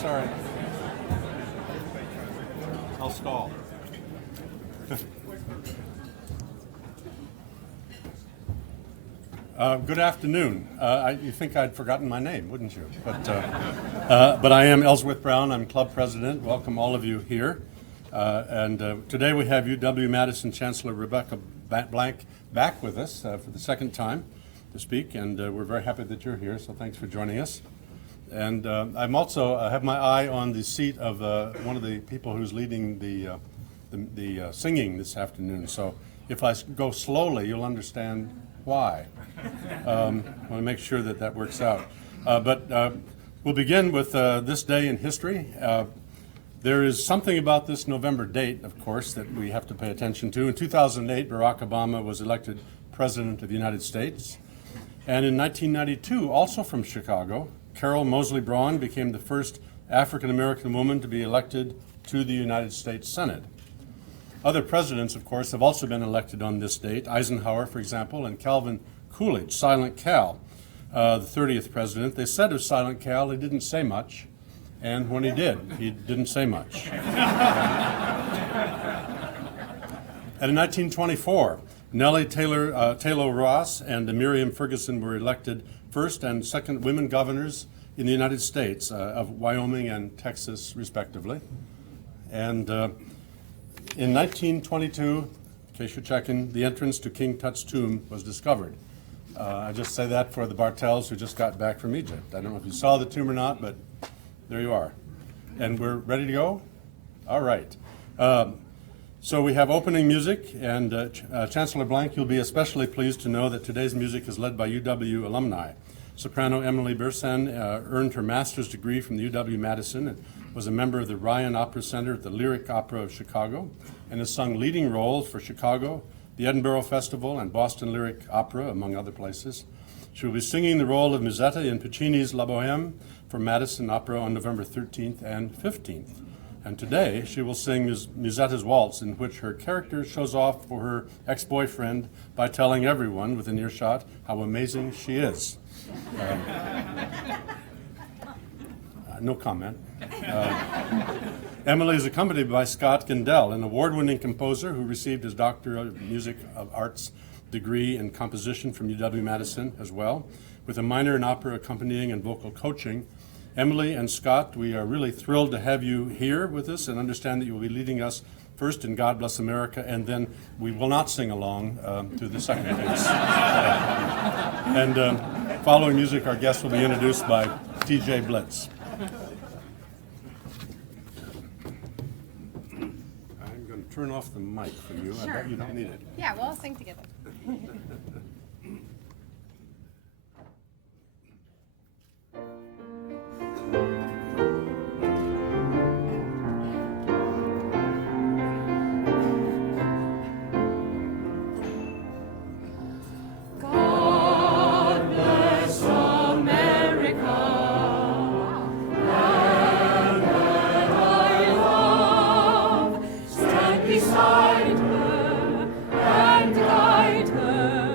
sorry. I'll stall. Good afternoon. You think I'd forgotten my name, wouldn't you? But I am Ellsworth Brown. I'm club president. Welcome all of you here. Today we have UW-Madison Chancellor Rebecca Blank back with us for the second time to speak, and we're very happy that you're here, so thanks for joining us. And I'm also have my eye on the seat of one of the people who's leading the singing this afternoon. So if I go slowly, you'll understand why. I want to make sure that that works out. But we'll begin with this day in history. There is something about this November date, of course, that we have to pay attention to. In 2008, Barack Obama was elected President of the United States. And in 1992, also from Chicago, Carol Moseley Braun became the first African-American woman to be elected to the United States Senate. Other presidents, of course, have also been elected on this date. Eisenhower, for example, and Calvin Coolidge, Silent Cal, the 30th president. They said of Silent Cal, he didn't say much. And when he didn't say much. And in 1924, Nellie Taylor Ross and Miriam Ferguson were elected first and second women governors in the United States of Wyoming and Texas, respectively. And in 1922, in case you're checking, the entrance to King Tut's tomb was discovered. I just say that for the Bartels who just got back from Egypt. I don't know if you saw the tomb or not, but there you are. And we're ready to go? All right. So we have opening music, and Chancellor Blank, you'll be especially pleased to know that today's music is led by UW alumni. Soprano Emily Bursan earned her master's degree from the UW-Madison and was a member of the Ryan Opera Center at the Lyric Opera of Chicago, and has sung leading roles for Chicago, the Edinburgh Festival, and Boston Lyric Opera, among other places. She will be singing the role of Musetta in Puccini's La Boheme for Madison Opera on November 13th and 15th. And today, she will sing Musetta's Waltz, in which her character shows off for her ex-boyfriend by telling everyone within earshot how amazing she is. No comment. Emily is accompanied by Scott Gendell, an award-winning composer who received his Doctor of Music of Arts degree in composition from UW-Madison as well, with a minor in opera accompanying and vocal coaching. Emily and Scott, we are really thrilled to have you here with us and understand that you will be leading us first in God Bless America, and then we will not sing along to the second piece. And following music, our guests will be introduced by TJ Blitz. I'm going to turn off the mic for you. Sure. I bet you don't need it. Yeah, we'll all sing together. Beside her and guide her.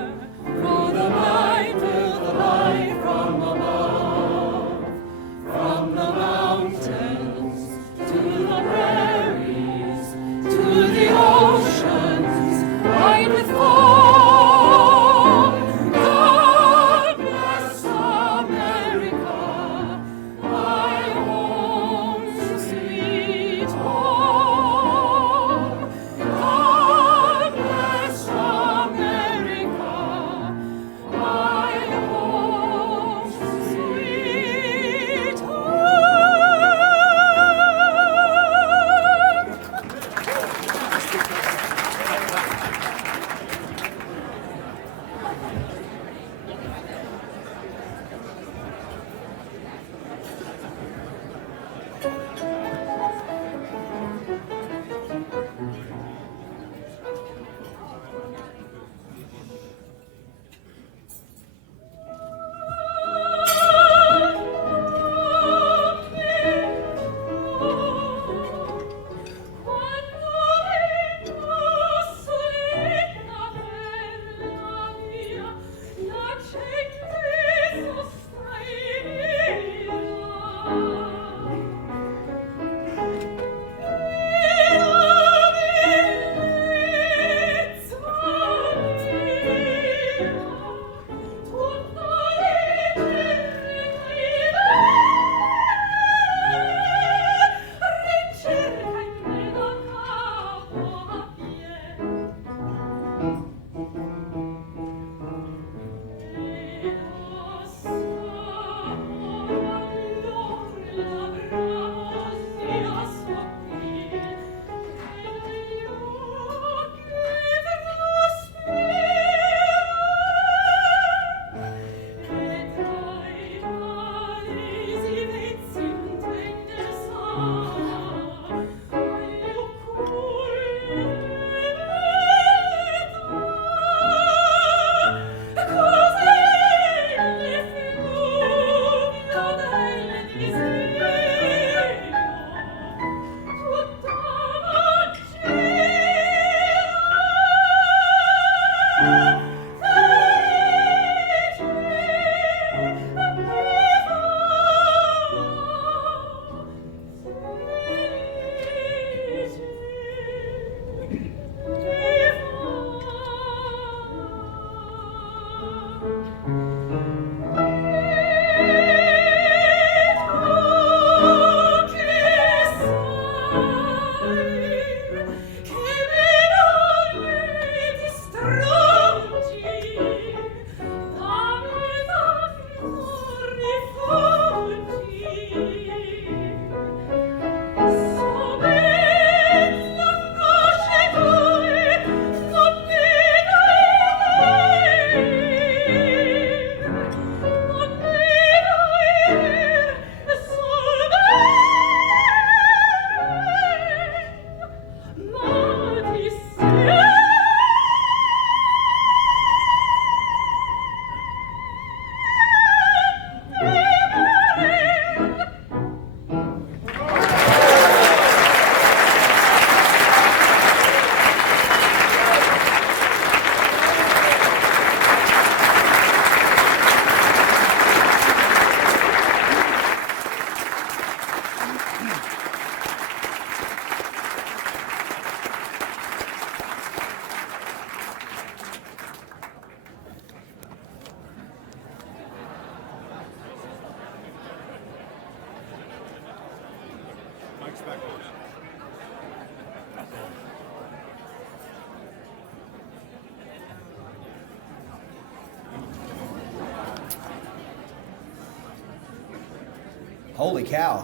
Holy cow.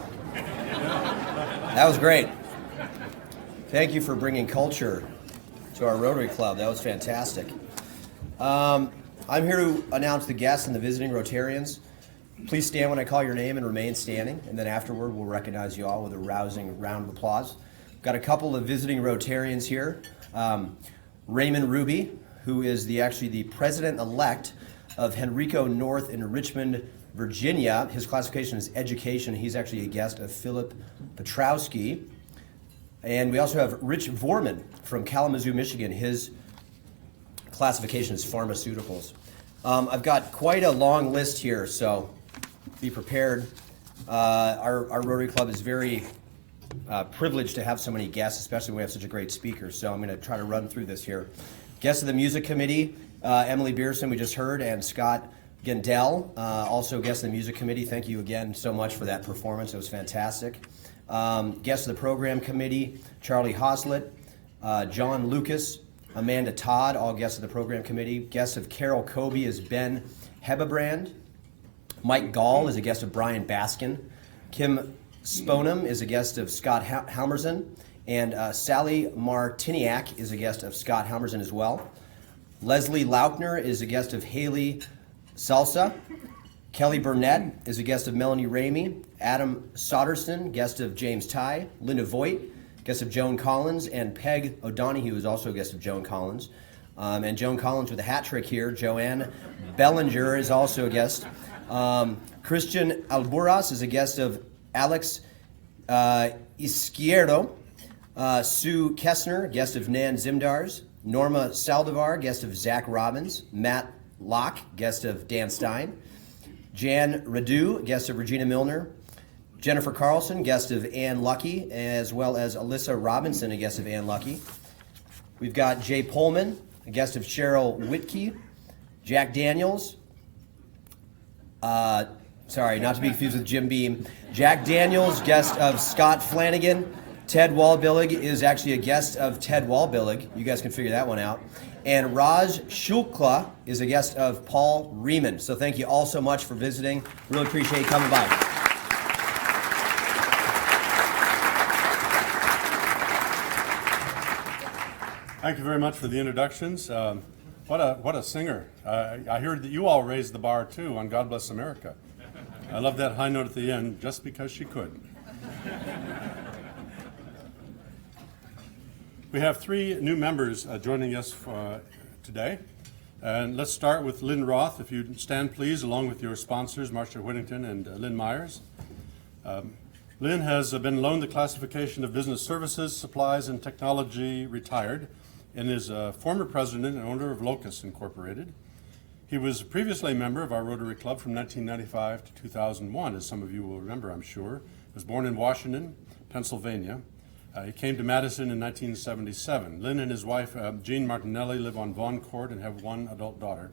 That was great. Thank you for bringing culture to our Rotary Club. That was fantastic. I'm here to announce the guests and the visiting Rotarians. Please stand when I call your name and remain standing, and then afterward we'll recognize you all with a rousing round of applause. Got a couple of visiting Rotarians here. Raymond Ruby, who is actually the president-elect of Henrico North in Richmond, Virginia. His classification is education. He's actually a guest of Philip Petrowski. And we also have Rich Vorman from Kalamazoo, Michigan. His classification is pharmaceuticals. I've got quite a long list here, so be prepared. Our Rotary Club is very privileged to have so many guests, especially when we have such a great speaker. So I'm going to try to run through this here. Guests of the music committee, Emily Beerson, we just heard, and Scott Gendell, also guests of the music committee. Thank you again so much for that performance. It was fantastic. Guests of the program committee, Charlie Hoslett, John Lucas, Amanda Todd, all guests of the program committee. Guests of Carol Kobe is Ben Hebebrand. Mike Gall is a guest of Brian Baskin. Kim Sponham is a guest of Scott Halmerson. And Sally Martiniak is a guest of Scott Halmerson as well. Leslie Laukner is a guest of Haley Salsa. Kelly Burnett is a guest of Melanie Ramey. Adam Soderson, guest of James Ty. Linda Voigt, guest of Joan Collins. And Peg O'Donohue is also a guest of Joan Collins. And Joan Collins with a hat trick here. Joanne Bellinger is also a guest. Christian Alburas is a guest of Alex Izquierdo. Sue Kessner, guest of Nan Zimdars. Norma Saldivar, guest of Zach Robbins. Matt Locke, guest of Dan Stein. Jan Radu, guest of Regina Milner. Jennifer Carlson, guest of Ann Lucky, as well as Alyssa Robinson, a guest of Ann Lucky. We've got Jay Pullman, a guest of Cheryl Whitkey. Jack Daniels, sorry, not to be confused with Jim Beam. Jack Daniels, guest of Scott Flanagan. Ted Walbillig is actually a guest of Ted Walbillig. You guys can figure that one out. And Raj Shukla is a guest of Paul Riemann. So thank you all so much for visiting. Really appreciate you coming by. Thank you very much for the introductions. What a singer. I heard that you all raised the bar too on God Bless America. I love that high note at the end, just because she could. We have three new members joining us today. And let's start with Lynn Roth. If you'd stand, please, along with your sponsors, Marcia Whittington and Lynn Myers. Lynn has been loaned the classification of Business Services, Supplies, and Technology retired, and is a former president and owner of Locus Incorporated. He was previously a member of our Rotary Club from 1995 to 2001, as some of you will remember, I'm sure. He was born in Washington, Pennsylvania. He came to Madison in 1977. Lynn and his wife, Jean Martinelli, live on Vaughn Court and have one adult daughter.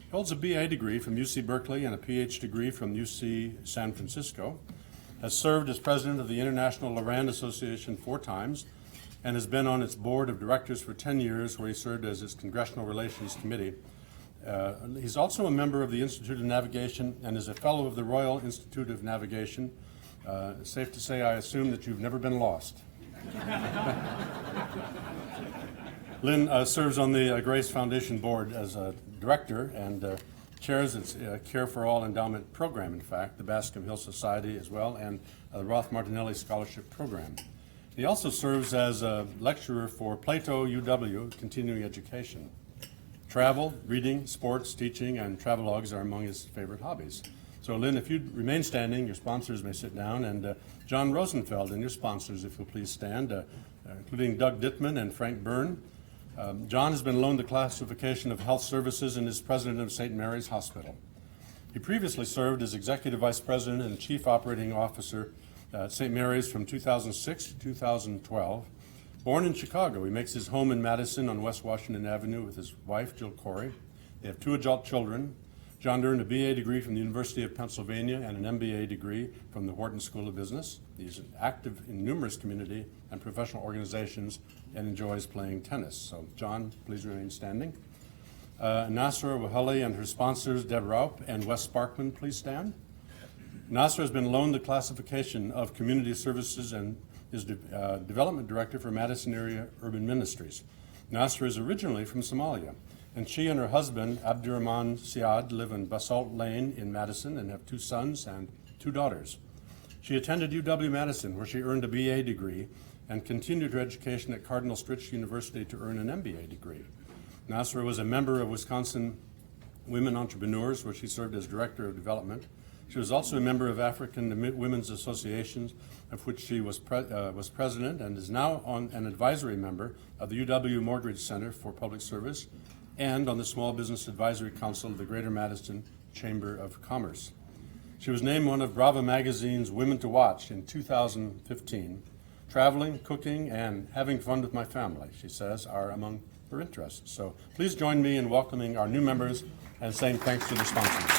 He holds a BA degree from UC Berkeley and a PhD degree from UC San Francisco. Has served as president of the International Loran Association 4 times and has been on its board of directors for 10 years, where he served as its Congressional Relations Committee. He's also a member of the Institute of Navigation and is a fellow of the Royal Institute of Navigation. Safe to say, I assume that you've never been lost. Lynn serves on the Grace Foundation board as a director and chairs its Care for All endowment program, in fact, the Bascom Hill Society as well, and the Roth Martinelli Scholarship Program. He also serves as a lecturer for Plato UW Continuing Education. Travel, reading, sports, teaching, and travelogues are among his favorite hobbies. So Lynn, if you'd remain standing, your sponsors may sit down, and John Rosenfeld and your sponsors, if you'll please stand, including Doug Dittman and Frank Byrne. John has been loaned the classification of Health Services and is president of St. Mary's Hospital. He previously served as executive vice president and chief operating officer at St. Mary's from 2006 to 2012. Born in Chicago, he makes his home in Madison on West Washington Avenue with his wife, Jill Corey. They have 2 adult children. John earned a BA degree from the University of Pennsylvania and an MBA degree from the Wharton School of Business. He's active in numerous community and professional organizations and enjoys playing tennis. So John, please remain standing. Nasser Wahali and her sponsors, Deb Raup and Wes Sparkman, please stand. Nasser has been loaned the classification of Community Services and is Development Director for Madison Area Urban Ministries. Nasser is originally from Somalia, and she and her husband, Abdurrahman Siad, live in Basalt Lane in Madison and have 2 sons and 2 daughters. She attended UW-Madison, where she earned a BA degree, and continued her education at Cardinal Stritch University to earn an MBA degree. Nasser was a member of Wisconsin Women Entrepreneurs, where she served as Director of Development. She was also a member of African Women's Associations, of which she was president, and is now an advisory member of the UW Mortgage Center for Public Service and on the Small Business Advisory Council of the Greater Madison Chamber of Commerce. She was named one of Bravo Magazine's Women to Watch in 2015. Traveling, cooking, and having fun with my family, she says, are among her interests. So please join me in welcoming our new members and saying thanks to the sponsors.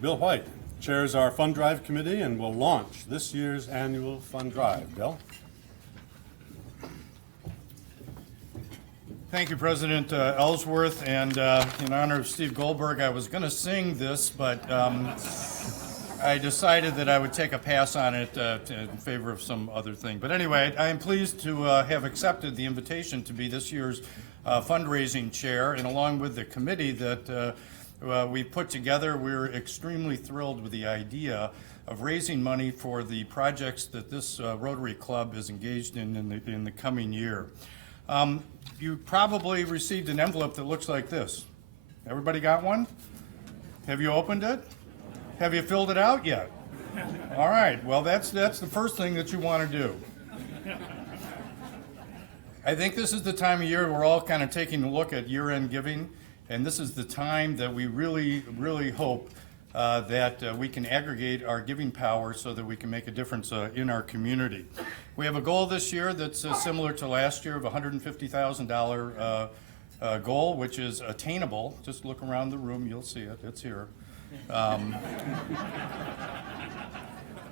Bill White chairs our Fund Drive Committee and will launch this year's annual Fund Drive. Bill? Thank you, President Ellsworth, and in honor of Steve Goldberg, I was going to sing this, but I decided that I would take a pass on it in favor of some other thing. But anyway, I am pleased to have accepted the invitation to be this year's fundraising chair, and along with the committee that we put together, we're extremely thrilled with the idea of raising money for the projects that this Rotary Club is engaged in the coming year. You probably received an envelope that looks like this. Everybody got one? Have you opened it? Have you filled it out yet? All right, well, that's the first thing that you want to do. I think this is the time of year we're all kind of taking a look at year-end giving, and this is the time that we really, really hope that we can aggregate our giving power so that we can make a difference in our community. We have a goal this year that's similar to last year of a $150,000 goal, which is attainable. Just look around the room, you'll see it, it's here.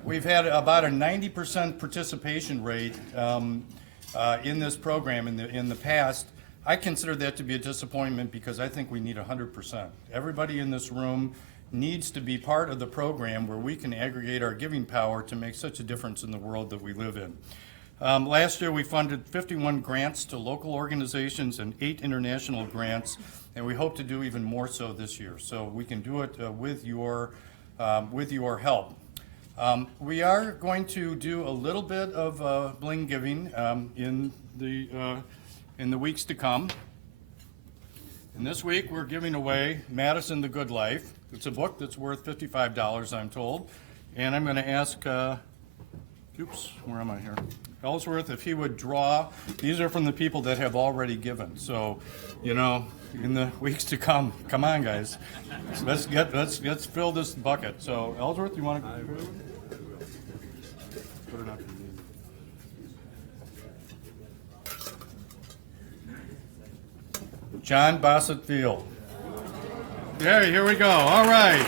We've had about a 90% participation rate in this program in the past. I consider that to be a disappointment because I think we need 100%. Everybody in this room needs to be part of the program where we can aggregate our giving power to make such a difference in the world that we live in. Last year we funded 51 grants to local organizations and 8 international grants, and we hope to do even more so this year. So we can do it with your help. We are going to do a little bit of bling giving in the weeks to come. And this week we're giving away Madison, the Good Life. It's a book that's worth $55, I'm told. And I'm going to ask, where am I here? Ellsworth, if he would draw. These are from the people that have already given. So, you know, in the weeks to come, come on, guys. Let's fill this bucket. So, Ellsworth, you want to? Put it up. John Bassett Field. Yeah, here we go. All right.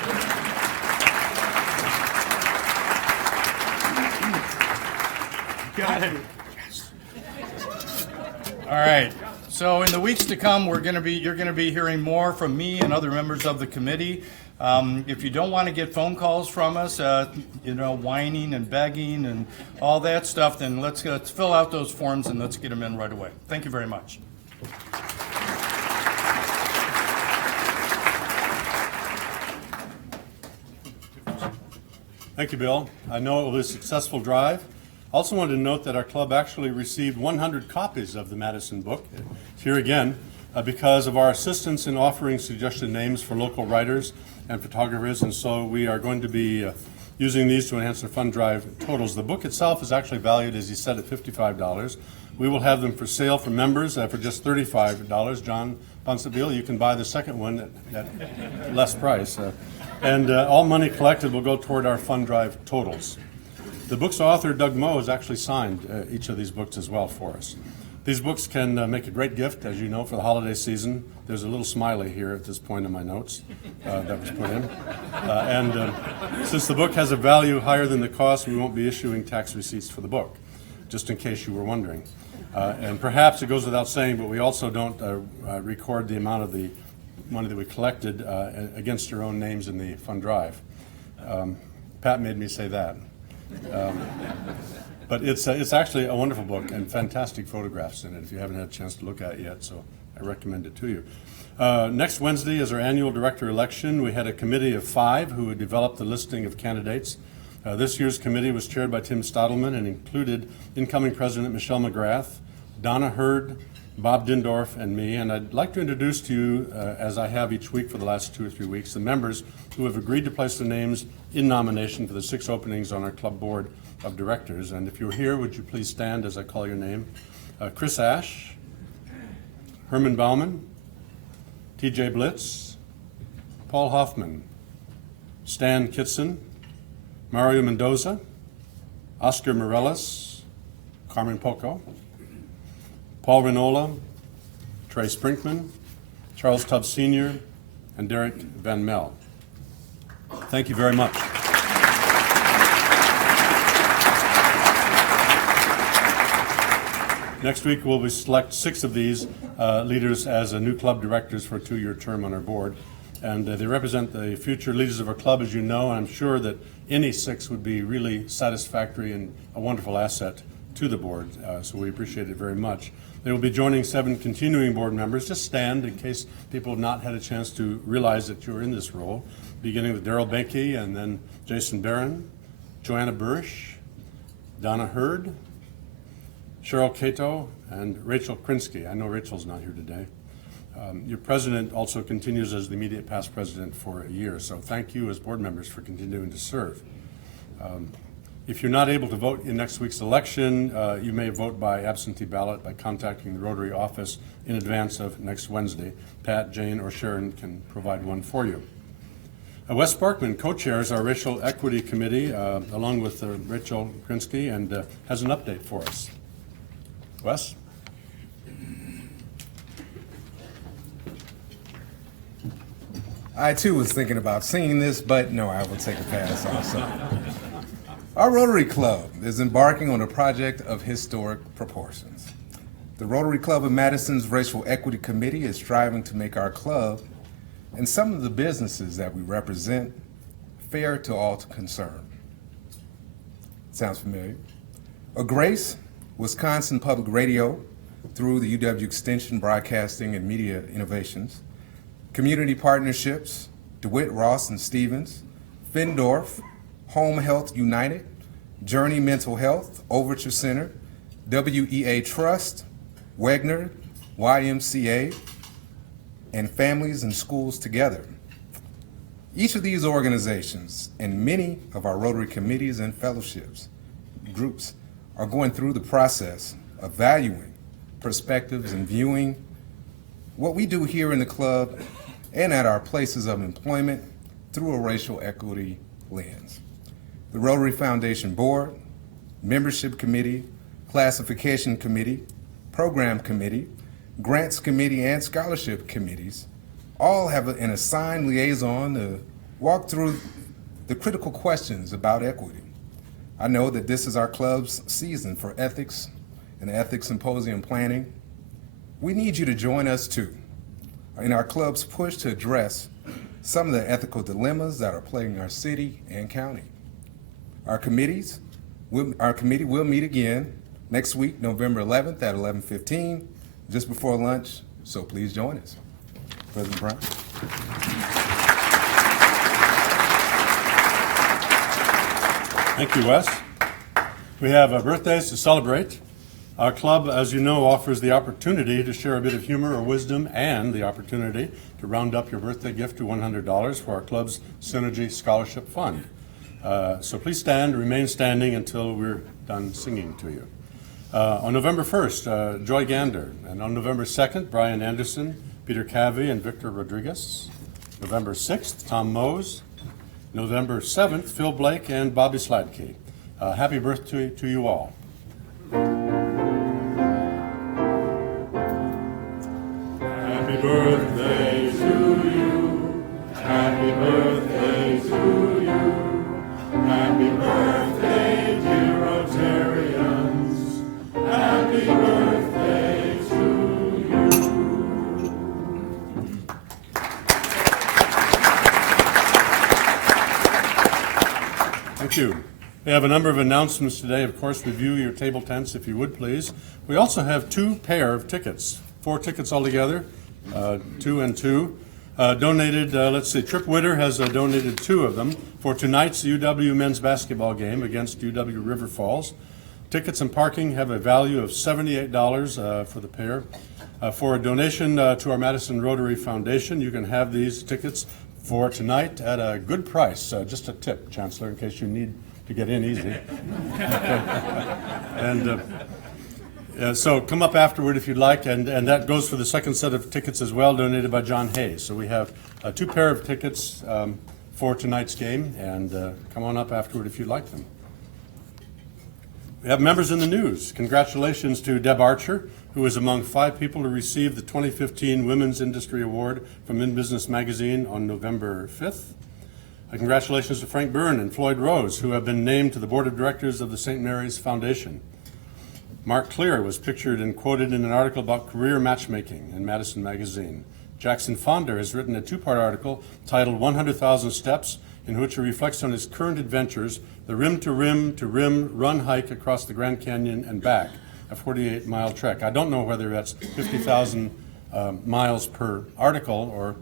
Got it. Yes. All right. So in the weeks to come, you're going to be hearing more from me and other members of the committee. If you don't want to get phone calls from us, whining and begging and all that stuff, then let's fill out those forms and let's get them in right away. Thank you very much. Thank you, Bill. I know it was a successful drive. I also wanted to note that our club actually received 100 copies of the Madison book, here again, because of our assistance in offering suggested names for local writers and photographers, and so we are going to be using these to enhance the fund drive totals. The book itself is actually valued, as he said, at $55. We will have them for sale for members for just $35. John Ponsonville, you can buy the second one at less price. And all money collected will go toward our fund drive totals. The book's author, Doug Moe, has actually signed each of these books as well for us. These books can make a great gift, as you know, for the holiday season. There's a little smiley here at this point in my notes that was put in. Since the book has a value higher than the cost, we won't be issuing tax receipts for the book, just in case you were wondering. And perhaps it goes without saying, but we also don't record the amount of the money that we collected against your own names in the fund drive. Pat made me say that. But it's actually a wonderful book and fantastic photographs in it if you haven't had a chance to look at it yet, so I recommend it to you. Next Wednesday is our annual director election. We had a committee of 5 who had developed the listing of candidates. This year's committee was chaired by Tim Stottleman and included incoming President Michelle McGrath, Donna Hurd, Bob Dindorf, and me. And I'd like to introduce to you, as I have each week for the last 2 or 3 weeks, the members who have agreed to place their names in nomination for the 6 openings on our club board of directors. And if you're here, would you please stand as I call your name? Chris Ash, Herman Bauman, TJ Blitz, Paul Hoffman, Stan Kitson, Mario Mendoza, Oscar Morellis, Carmen Poco, Paul Renola, Trey Sprinkman, Charles Tubbs Sr., and Derek Van Mel. Thank you very much. Next week, we'll select 6 of these leaders as new club directors for a 2-year term on our board. And they represent the future leaders of our club, as you know, and I'm sure that any 6 would be really satisfactory and a wonderful asset to the board, so we appreciate it very much. They will be joining 7 continuing board members. Just stand in case people have not had a chance to realize that you're in this role, beginning with Daryl Benke and then Jason Barron, Joanna Burrish, Donna Hurd, Cheryl Cato, and Rachel Krinsky. I know Rachel's not here today. Your president also continues as the immediate past president for a year, so thank you as board members for continuing to serve. If you're not able to vote in next week's election, you may vote by absentee ballot by contacting the Rotary office in advance of next Wednesday. Pat, Jane, or Sharon can provide one for you. Wes Sparkman co-chairs our Racial Equity Committee along with Rachel Krinsky and has an update for us. Wes? I too was thinking about singing this, but no, I will take a pass also. Our Rotary Club is embarking on a project of historic proportions. The Rotary Club of Madison's Racial Equity Committee is striving to make our club and some of the businesses that we represent fair to all concerned. Sounds familiar? A Grace, Wisconsin Public Radio, through the UW Extension Broadcasting and Media Innovations, Community Partnerships, DeWitt, Ross and Stevens, Findorf, Home Health United, Journey Mental Health, Overture Center, WEA Trust, Wegner, YMCA, and Families and Schools Together. Each of these organizations and many of our Rotary committees and fellowships groups are going through the process of valuing perspectives and viewing what we do here in the club and at our places of employment through a racial equity lens. The Rotary Foundation Board, Membership Committee, Classification Committee, Program Committee, Grants Committee, and Scholarship Committees all have an assigned liaison to walk through the critical questions about equity. I know that this is our club's season for ethics and ethics symposium planning. We need you to join us too in our club's push to address some of the ethical dilemmas that are plaguing our city and county. Our committee will meet again next week, November 11th at 11:15, just before lunch, so please join us. President Brown. Thank you, Wes. We have birthdays to celebrate. Our club, as you know, offers the opportunity to share a bit of humor or wisdom and the opportunity to round up your birthday gift to $100 for our club's Synergy Scholarship Fund. So please remain standing until we're done singing to you. On November 1st, Joy Gander, and on November 2nd, Brian Anderson, Peter Cavey, and Victor Rodriguez. November 6th, Tom Mose. November 7th, Phil Blake and Bobby Sladkey. Happy birthday to you all. you. We have a number of announcements today. Of course, review your table tents if you would, please. We also have 2 pair of tickets, 4 tickets altogether, 2 and 2. Donated, let's see, Trip Witter has donated 2 of them for tonight's UW men's basketball game against UW River Falls. Tickets and parking have a value of $78 for the pair. For a donation to our Madison Rotary Foundation, you can have these tickets for tonight at a good price. Just a tip, Chancellor, in case you need to get in easy. And so come up afterward if you'd like, and that goes for the second set of tickets as well, donated by John Hayes. So we have 2 pair of tickets for tonight's game, and come on up afterward if you'd like them. We have members in the news. Congratulations to Deb Archer, who is among 5 people to receive the 2015 Women's Industry Award from In Business Magazine on November 5th. Congratulations to Frank Byrne and Floyd Rose, who have been named to the Board of Directors of the St. Mary's Foundation. Mark Clear was pictured and quoted in an article about career matchmaking in Madison Magazine. Jackson Fonder has written a 2-part article titled 100,000 Steps, in which he reflects on his current adventures, the rim to rim run hike across the Grand Canyon and back, a 48-mile trek. I don't know whether that's 50,000 miles per article or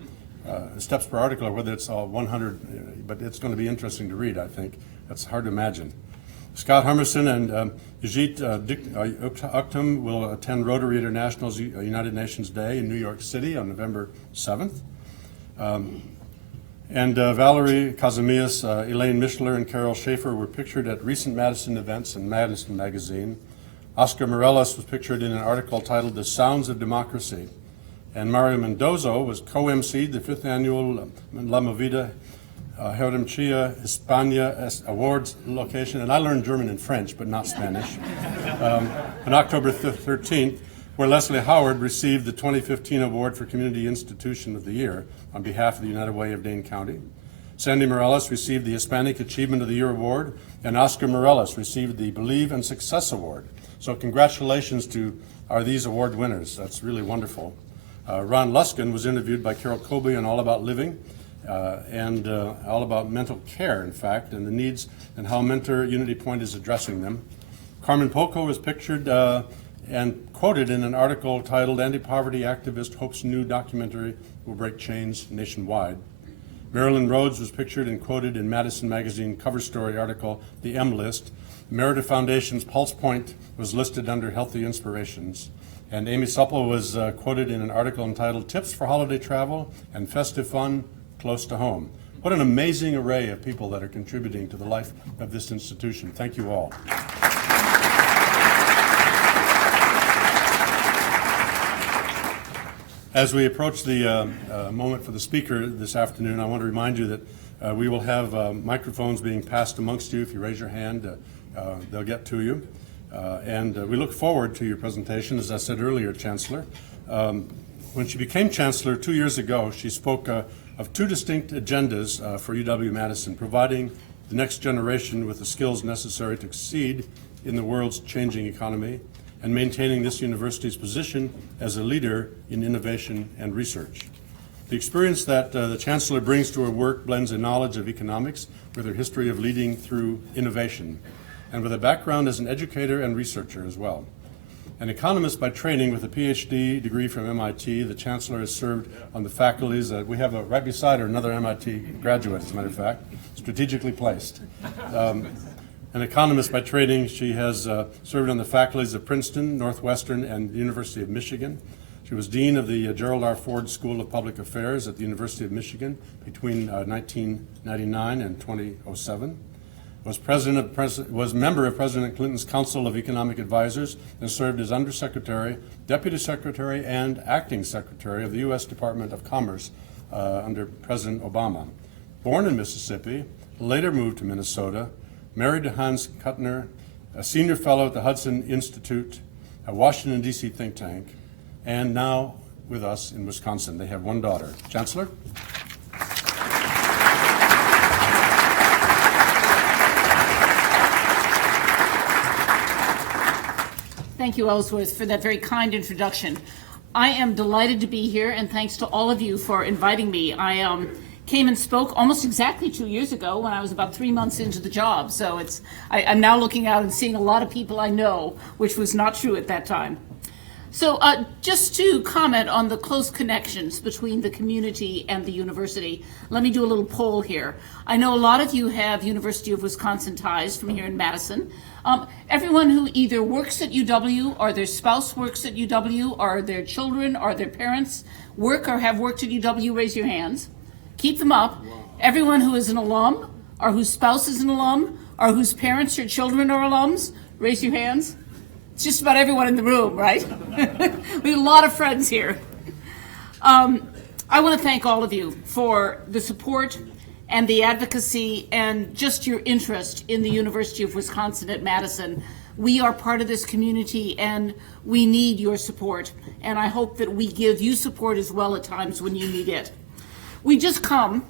steps per article, or whether it's 100, but it's going to be interesting to read, I think. That's hard to imagine. Scott Hummerson and Yajit Ukhtam will attend Rotary International's United Nations Day in New York City on November 7th. And Valerie Kazamias, Elaine Mishler, and Carol Schaefer were pictured at recent Madison events in Madison Magazine. Oscar Morellis was pictured in an article titled The Sounds of Democracy. And Mario Mendoza was co-emceed the 5th annual La Movida Herenchia Hispania Awards location, and I learned German and French, but not Spanish, on October 13th, where Leslie Howard received the 2015 Award for Community Institution of the Year on behalf of the United Way of Dane County. Sandy Morales received the Hispanic Achievement of the Year Award, and Oscar Morales received the Believe and Success Award. So congratulations to these award winners. That's really wonderful. Ron Luskin was interviewed by Carol Colby on All About Living, and all about mental care, in fact, and the needs and how Mentor Unity Point is addressing them. Carmen Poco was pictured and quoted in an article titled Anti-Poverty Activist Hopes New Documentary Will Break Chains Nationwide. Marilyn Rhodes was pictured and quoted in Madison Magazine cover story article The M List. Merida Foundation's Pulse Point was listed under Healthy Inspirations. And Amy Supple was quoted in an article entitled Tips for Holiday Travel and Festive Fun Close to Home. What an amazing array of people that are contributing to the life of this institution. Thank you all. As we approach the moment for the speaker this afternoon, I want to remind you that we will have microphones being passed amongst you. If you raise your hand, they'll get to you. And we look forward to your presentation. As I said earlier, Chancellor, when she became Chancellor 2 years ago, she spoke of 2 distinct agendas for UW-Madison, providing the next generation with the skills necessary to succeed in the world's changing economy, and maintaining this university's position as a leader in innovation and research. The experience that the Chancellor brings to her work blends a knowledge of economics with her history of leading through innovation, and with a background as an educator and researcher as well. An economist by training with a PhD degree from MIT, the Chancellor has served on the faculties. We have right beside her another MIT graduate, as a matter of fact, strategically placed. An economist by training, she has served on the faculties of Princeton, Northwestern, and the University of Michigan. She was dean of the Gerald R. Ford School of Public Affairs at the University of Michigan between 1999 and 2007. Was member of President Clinton's Council of Economic Advisors and served as Undersecretary, Deputy Secretary, and Acting Secretary of the U.S. Department of Commerce under President Obama. Born in Mississippi, later moved to Minnesota, married to Hans Kuttner, a senior fellow at the Hudson Institute, a Washington, D.C. think tank, and now with us in Wisconsin. They have 1 daughter. Chancellor? Thank you, Ellsworth, for that very kind introduction. I am delighted to be here, and thanks to all of you for inviting me. came and spoke almost exactly 2 years ago when I was about 3 months into the job. So I'm now looking out and seeing a lot of people I know, which was not true at that time. So just to comment on the close connections between the community and the university, let me do a little poll here. I know a lot of you have University of Wisconsin ties from here in Madison. Everyone who either works at UW or their spouse works at UW or their children or their parents work or have worked at UW, raise your hands. Keep them up. Everyone who is an alum or whose spouse is an alum or whose parents or children are alums, raise your hands. It's just about everyone in the room, right? We have a lot of friends here. I want to thank all of you for the support and the advocacy and just your interest in the University of Wisconsin at Madison. We are part of this community and we need your support. And I hope that we give you support as well at times when you need it. We just come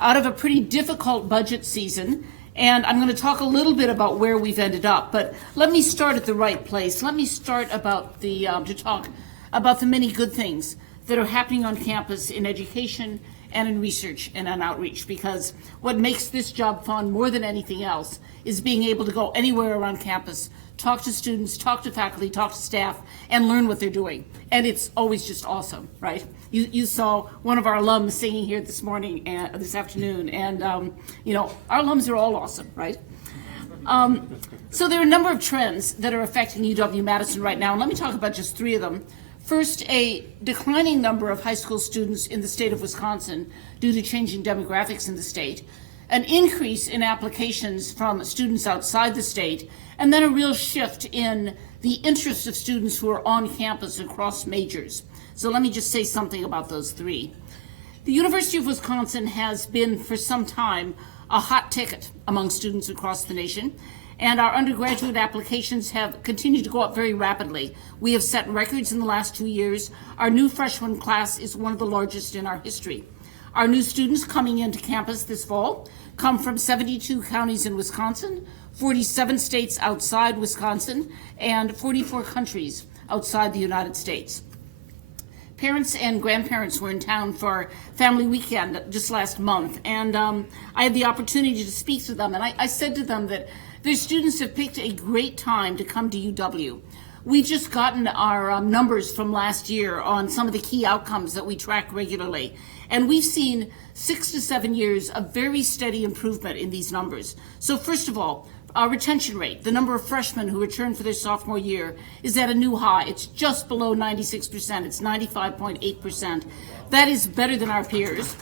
out of a pretty difficult budget season, and I'm going to talk a little bit about where we've ended up, but let me start at the right place. Let me start about to talk about the many good things that are happening on campus in education and in research and in outreach, because what makes this job fun more than anything else is being able to go anywhere around campus, talk to students, talk to faculty, talk to staff, and learn what they're doing. And it's always just awesome, right? You saw one of our alums singing here this morning, this afternoon, and our alums are all awesome, right? So there are a number of trends that are affecting UW-Madison right now, and let me talk about just 3 of them. First, a declining number of high school students in the state of Wisconsin due to changing demographics in the state, an increase in applications from students outside the state, and then a real shift in the interest of students who are on campus across majors. So let me just say something about those 3. The University of Wisconsin has been for some time a hot ticket among students across the nation, and our undergraduate applications have continued to go up very rapidly. We have set records in the last 2 years. Our new freshman class is one of the largest in our history. Our new students coming into campus this fall come from 72 counties in Wisconsin, 47 states outside Wisconsin, and 44 countries outside the United States. Parents and grandparents were in town for family weekend just last month, and I had the opportunity to speak to them, and I said to them that their students have picked a great time to come to UW. We've just gotten our numbers from last year on some of the key outcomes that we track regularly, and we've seen 6 to 7 years of very steady improvement in these numbers. So first of all, our retention rate, the number of freshmen who return for their sophomore year, is at a new high. It's just below 96%. It's 95.8%. That is better than our peers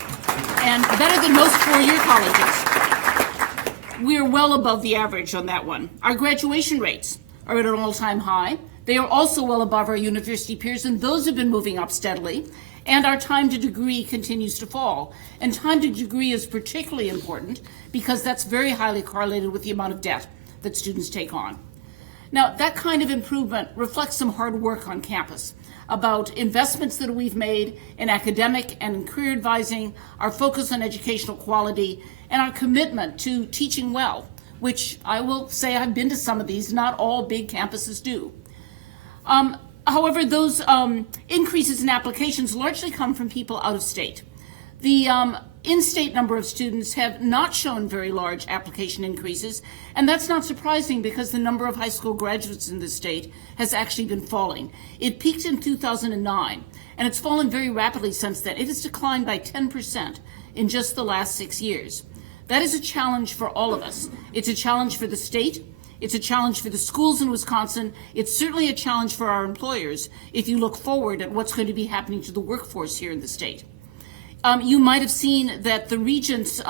and better than most four-year colleges. We are well above the average on that one. Our graduation rates are at an all-time high. They are also well above our university peers, and those have been moving up steadily. And our time to degree continues to fall. And time to degree is particularly important because that's very highly correlated with the amount of debt that students take on. Now, that kind of improvement reflects some hard work on campus about investments that we've made in academic and in career advising, our focus on educational quality, and our commitment to teaching well, which I will say I've been to some of these, not all big campuses do. However, those increases in applications largely come from people out of state. The in-state number of students have not shown very large application increases, and that's not surprising because the number of high school graduates in the state has actually been falling. It peaked in 2009, and it's fallen very rapidly since then. It has declined by 10% in just the last 6 years. That is a challenge for all of us. It's a challenge for the state. It's a challenge for the schools in Wisconsin. It's certainly a challenge for our employers if you look forward at what's going to be happening to the workforce here in the state. You might have seen that the regents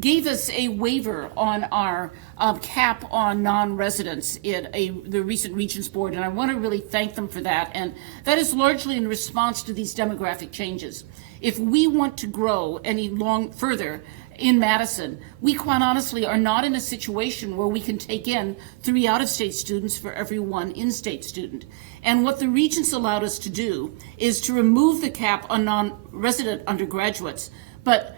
gave us a waiver on our cap on non-residents at the recent Regents Board, and I want to really thank them for that. And that is largely in response to these demographic changes. If we want to grow any further in Madison, we quite honestly are not in a situation where we can take in 3 out-of-state students for every 1 in-state student. And what the regents allowed us to do is to remove the cap on non-resident undergraduates. But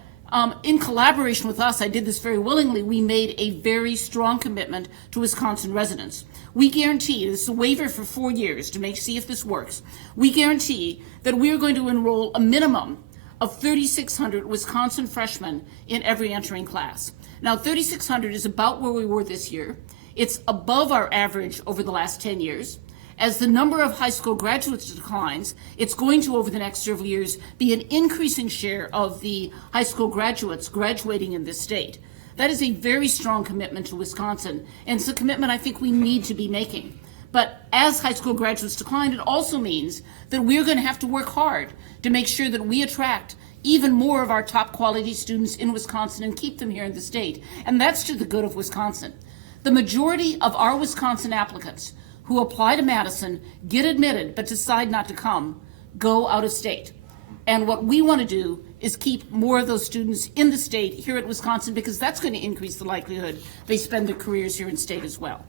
in collaboration with us, I did this very willingly, we made a very strong commitment to Wisconsin residents. We guarantee, this is a waiver for 4 years to see if this works, we guarantee that we are going to enroll a minimum of 3,600 Wisconsin freshmen in every entering class. Now, 3,600 is about where we were this year. It's above our average over the last 10 years. As the number of high school graduates declines, it's going to, over the next several years, be an increasing share of the high school graduates graduating in this state. That is a very strong commitment to Wisconsin, and it's a commitment I think we need to be making. But as high school graduates decline, it also means that we're going to have to work hard to make sure that we attract even more of our top quality students in Wisconsin and keep them here in the state. And that's to the good of Wisconsin. The majority of our Wisconsin applicants who apply to Madison, get admitted, but decide not to come, go out of state. And what we want to do is keep more of those students in the state here at Wisconsin, because that's going to increase the likelihood they spend their careers here in state as well.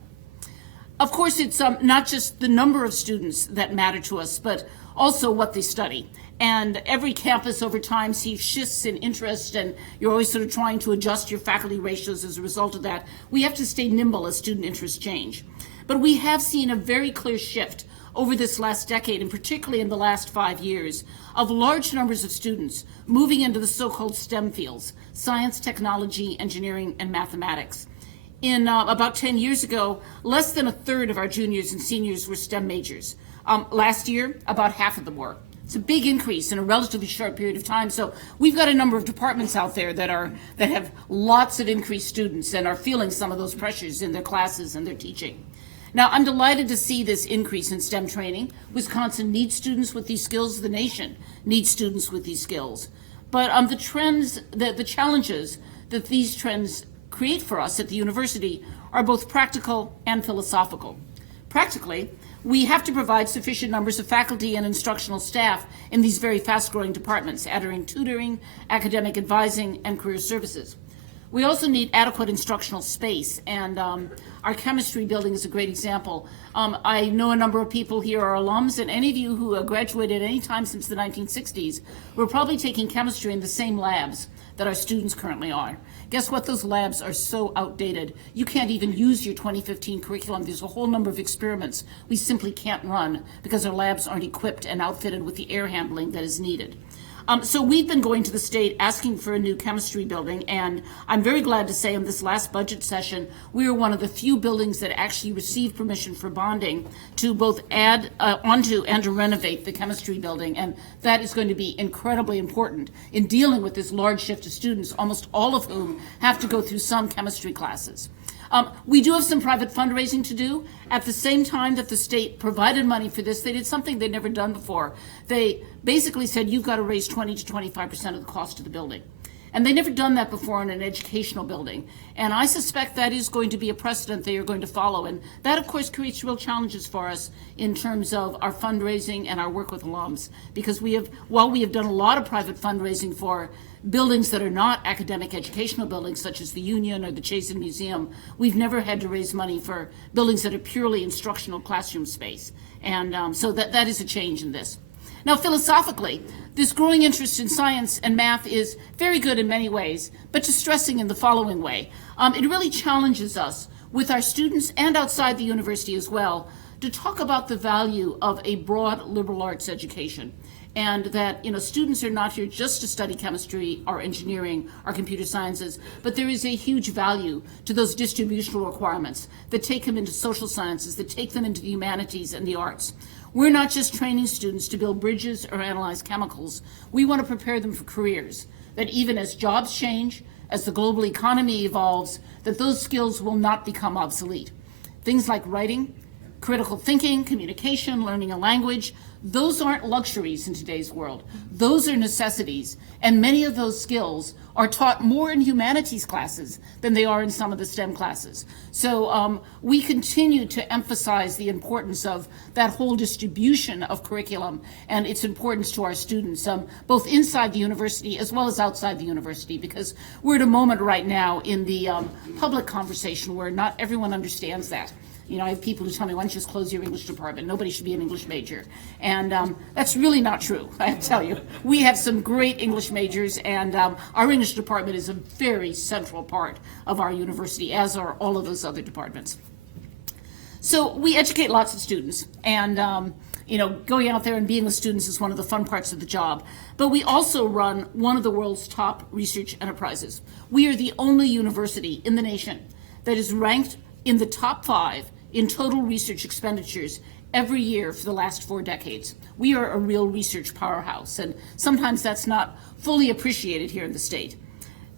Of course, it's not just the number of students that matter to us, but also what they study. And every campus over time sees shifts in interest, and you're always sort of trying to adjust your faculty ratios as a result of that. We have to stay nimble as student interests change. But we have seen a very clear shift over this last decade, and particularly in the last 5 years, of large numbers of students moving into the so-called STEM fields: science, technology, engineering, and mathematics. In about 10 years ago, less than a third of our juniors and seniors were STEM majors. Last year, about half of them were. It's a big increase in a relatively short period of time. So we've got a number of departments out there that have lots of increased students and are feeling some of those pressures in their classes and their teaching. Now, I'm delighted to see this increase in STEM training. Wisconsin needs students with these skills. The nation needs students with these skills. But the challenges that these trends create for us at the university are both practical and philosophical. Practically, we have to provide sufficient numbers of faculty and instructional staff in these very fast-growing departments, adding tutoring, academic advising, and career services. We also need adequate instructional space, and our chemistry building is a great example. I know a number of people here are alums, and any of you who graduated any time since the 1960s were probably taking chemistry in the same labs that our students currently are. Guess what? Those labs are so outdated. You can't even use your 2015 curriculum. There's a whole number of experiments we simply can't run because our labs aren't equipped and outfitted with the air handling that is needed. So we've been going to the state asking for a new chemistry building, and I'm very glad to say in this last budget session, we were one of the few buildings that actually received permission for bonding to both add onto and to renovate the chemistry building, and that is going to be incredibly important in dealing with this large shift of students, almost all of whom have to go through some chemistry classes. We do have some private fundraising to do. At the same time that the state provided money for this, they did something they'd never done before. They basically said, you've got to raise 20 to 25% of the cost of the building. And they never done that before in an educational building. And I suspect that is going to be a precedent they are going to follow. And that, of course, creates real challenges for us in terms of our fundraising and our work with alums. Because while we have done a lot of private fundraising for buildings that are not academic educational buildings, such as the Union or the Chasen Museum, we've never had to raise money for buildings that are purely instructional classroom space. And so that is a change in this. Now, philosophically, this growing interest in science and math is very good in many ways, but distressing in the following way. It really challenges us, with our students and outside the university as well, to talk about the value of a broad liberal arts education. And that students are not here just to study chemistry or engineering or computer sciences, but there is a huge value to those distributional requirements that take them into social sciences, that take them into the humanities and the arts. We're not just training students to build bridges or analyze chemicals. We want to prepare them for careers, that even as jobs change, as the global economy evolves, that those skills will not become obsolete. Things like writing, critical thinking, communication, learning a language, those aren't luxuries in today's world. Those are necessities, and many of those skills are taught more in humanities classes than they are in some of the STEM classes. So we continue to emphasize the importance of that whole distribution of curriculum and its importance to our students, both inside the university as well as outside the university, because we're at a moment right now in the public conversation where not everyone understands that. I have people who tell me, why don't you just close your English department? Nobody should be an English major. And that's really not true, I tell you. We have some great English majors, and our English department is a very central part of our university, as are all of those other departments. So we educate lots of students, and going out there and being with students is one of the fun parts of the job. But we also run one of the world's top research enterprises. We are the only university in the nation that is ranked in the top 5 in total research expenditures every year for the last 4 decades. We are a real research powerhouse, and sometimes that's not fully appreciated here in the state.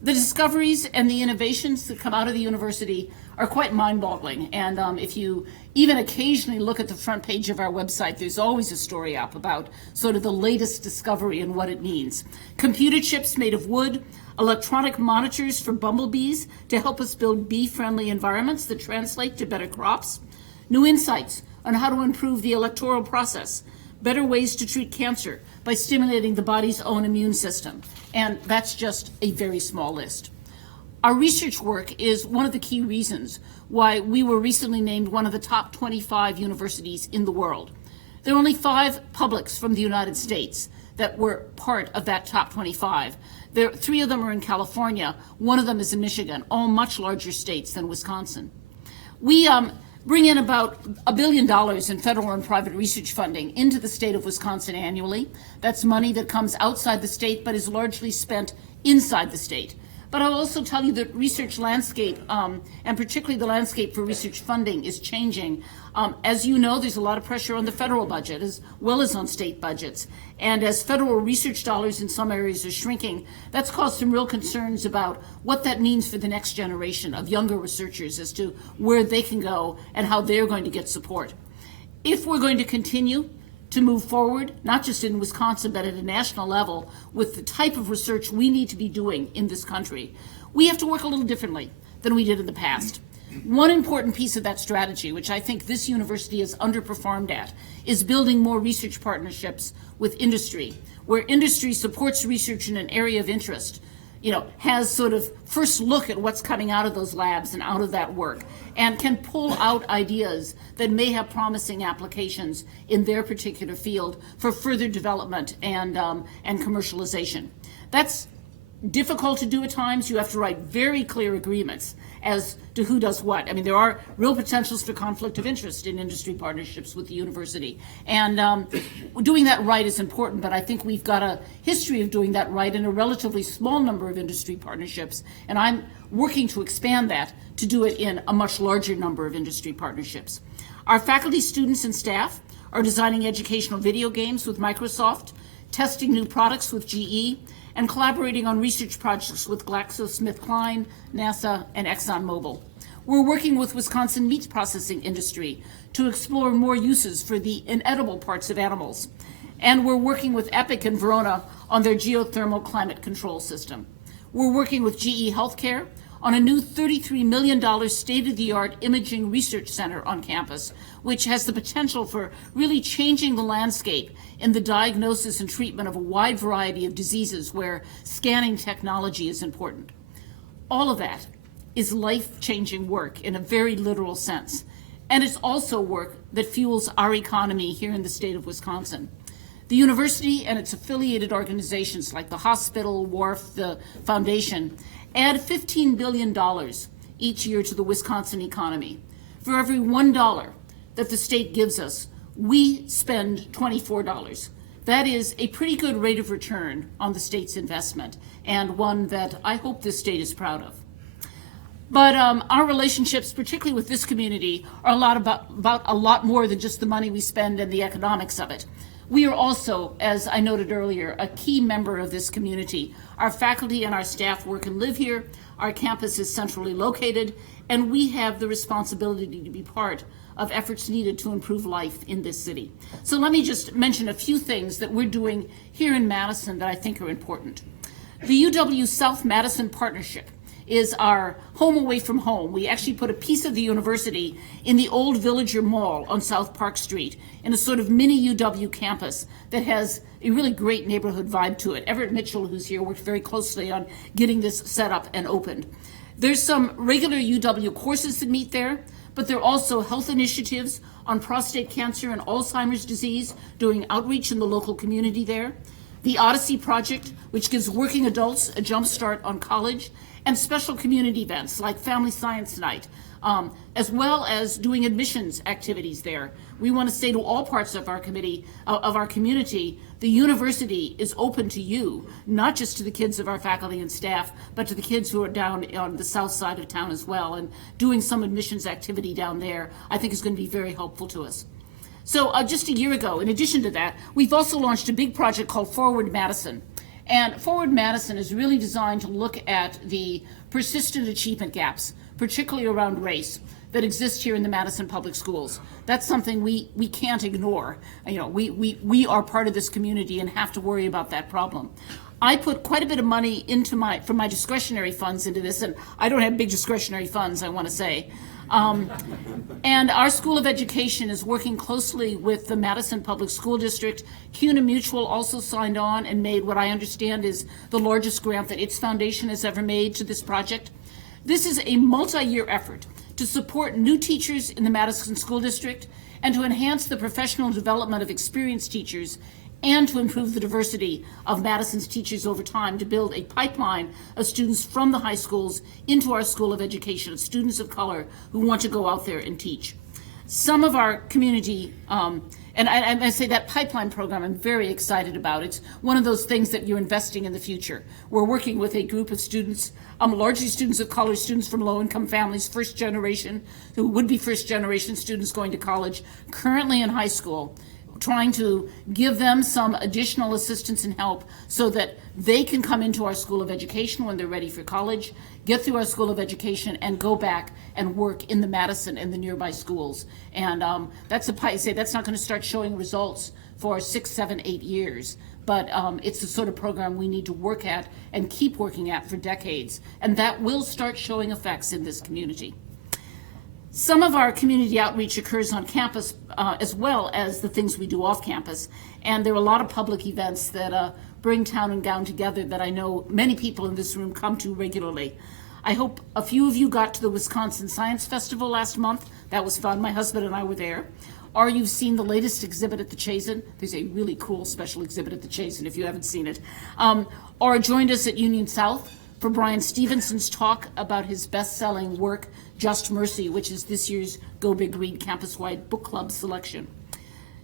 The discoveries and the innovations that come out of the university are quite mind-boggling, and if you even occasionally look at the front page of our website, there's always a story up about sort of the latest discovery and what it means. Computer chips made of wood, electronic monitors for bumblebees to help us build bee-friendly environments that translate to better crops, new insights on how to improve the electoral process, better ways to treat cancer by stimulating the body's own immune system. And that's just a very small list. Our research work is one of the key reasons why we were recently named one of the top 25 universities in the world. There are only 5 publics from the United States that were part of that top 25. 3 of them are in California, 1 of them is in Michigan, all much larger states than Wisconsin. We bring in about $1 billion in federal and private research funding into the state of Wisconsin annually. That's money that comes outside the state but is largely spent inside the state. But I'll also tell you that research landscape, and particularly the landscape for research funding, is changing. As you know, there's a lot of pressure on the federal budget as well as on state budgets. And as federal research dollars in some areas are shrinking, that's caused some real concerns about what that means for the next generation of younger researchers as to where they can go and how they're going to get support. If we're going to continue to move forward, not just in Wisconsin, but at a national level, with the type of research we need to be doing in this country, we have to work a little differently than we did in the past. One important piece of that strategy, which I think this university has underperformed at, is building more research partnerships with industry, where industry supports research in an area of interest, has sort of first look at what's coming out of those labs and out of that work, and can pull out ideas that may have promising applications in their particular field for further development and commercialization. That's difficult to do at times. You have to write very clear agreements as to who does what. I mean, there are real potentials for conflict of interest in industry partnerships with the university. And doing that right is important, but I think we've got a history of doing that right in a relatively small number of industry partnerships. And I'm working to expand that to do it in a much larger number of industry partnerships. Our faculty, students, and staff are designing educational video games with Microsoft, testing new products with GE, and collaborating on research projects with GlaxoSmithKline, NASA, and ExxonMobil. We're working with Wisconsin meat processing industry to explore more uses for the inedible parts of animals. And we're working with EPIC in Verona on their geothermal climate control system. We're working with GE Healthcare on a new $33 million state-of-the-art imaging research center on campus, which has the potential for really changing the landscape in the diagnosis and treatment of a wide variety of diseases where scanning technology is important. All of that is life-changing work in a very literal sense, and it's also work that fuels our economy here in the state of Wisconsin. The university and its affiliated organizations like the hospital, WARF, the foundation, add $15 billion each year to the Wisconsin economy. For every $1 that the state gives us, we spend $24. That is a pretty good rate of return on the state's investment, and one that I hope this state is proud of. But our relationships, particularly with this community, are about a lot more than just the money we spend and the economics of it. We are also, as I noted earlier, a key member of this community. Our faculty and our staff work and live here. Our campus is centrally located, and we have the responsibility to be part of efforts needed to improve life in this city. So let me just mention a few things that we're doing here in Madison that I think are important. The UW South Madison Partnership is our home away from home. We actually put a piece of the university in the old Villager Mall on South Park Street in a sort of mini UW campus that has a really great neighborhood vibe to it. Everett Mitchell, who's here, worked very closely on getting this set up and opened. There's some regular UW courses that meet there, but there are also health initiatives on prostate cancer and Alzheimer's disease, doing outreach in the local community there. The Odyssey Project, which gives working adults a jump start on college, and special community events like Family Science Night, as well as doing admissions activities there. We want to say to all parts of our committee, of our community, the university is open to you, not just to the kids of our faculty and staff, but to the kids who are down on the south side of town as well. And doing some admissions activity down there, I think, is going to be very helpful to us. So just a year ago, in addition to that, we've also launched a big project called Forward Madison. And Forward Madison is really designed to look at the persistent achievement gaps, particularly around race, that exist here in the Madison Public Schools. That's something we can't ignore. You know, we are part of this community and have to worry about that problem. I put quite a bit of money from my discretionary funds into this, and I don't have big discretionary funds, I want to say. And our School of Education is working closely with the Madison Public School District. CUNA Mutual also signed on and made what I understand is the largest grant that its foundation has ever made to this project. This is a multi-year effort to support new teachers in the Madison School District and to enhance the professional development of experienced teachers and to improve the diversity of Madison's teachers over time, to build a pipeline of students from the high schools into our School of Education, of students of color who want to go out there and teach. Some of our community, and I say that pipeline program I'm very excited about. It's one of those things that you're investing in the future. We're working with a group of students, largely students of color, students from low-income families, first generation, who would be first-generation students going to college, currently in high school, trying to give them some additional assistance and help so that they can come into our School of Education when they're ready for college, get through our School of Education, and go back and work in the Madison and the nearby schools. And that's not going to start showing results for 6, 7, 8 years, but it's the sort of program we need to work at and keep working at for decades, and that will start showing effects in this community. Some of our community outreach occurs on campus as well as the things we do off campus. And there are a lot of public events that bring town and gown together that I know many people in this room come to regularly. I hope a few of you got to the Wisconsin Science Festival last month. That was fun. My husband and I were there. Or you've seen the latest exhibit at the Chazen. There's a really cool special exhibit at the Chazen if you haven't seen it. Or joined us at Union South for Brian Stevenson's talk about his best-selling work, Just Mercy, which is this year's Go Big Read campus-wide book club selection.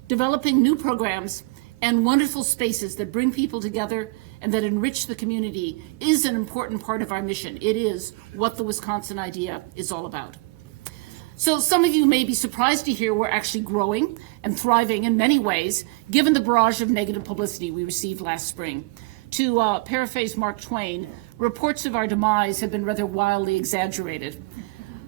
Developing new programs and wonderful spaces that bring people together and that enrich the community is an important part of our mission. It is what the Wisconsin idea is all about. So some of you may be surprised to hear we're actually growing and thriving in many ways, given the barrage of negative publicity we received last spring. To paraphrase Mark Twain, reports of our demise have been rather wildly exaggerated.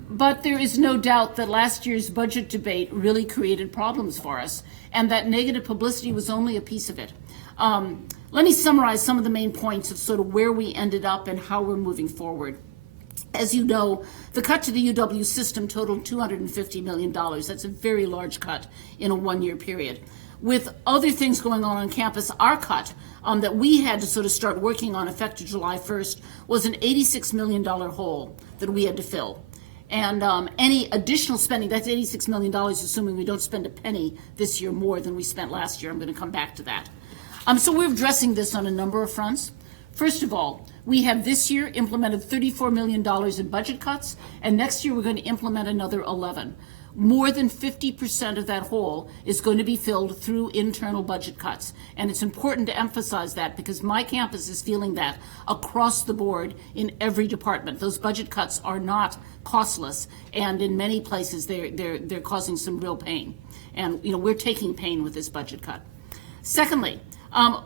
But there is no doubt that last year's budget debate really created problems for us, and that negative publicity was only a piece of it. Let me summarize some of the main points of sort of where we ended up and how we're moving forward. As you know, the cut to the UW system totaled $250 million. That's a very large cut in a one-year period. With other things going on campus, our cut that we had to sort of start working on effective July 1st was an $86 million hole that we had to fill. And any additional spending, that's $86 million, assuming we don't spend a penny this year more than we spent last year. I'm going to come back to that. So we're addressing this on a number of fronts. First of all, we have this year implemented $34 million in budget cuts, and next year we're going to implement another 11. More than 50% of that hole is going to be filled through internal budget cuts. And it's important to emphasize that because my campus is feeling that across the board in every department. Those budget cuts are not costless, and in many places they're causing some real pain. And we're taking pain with this budget cut. Secondly,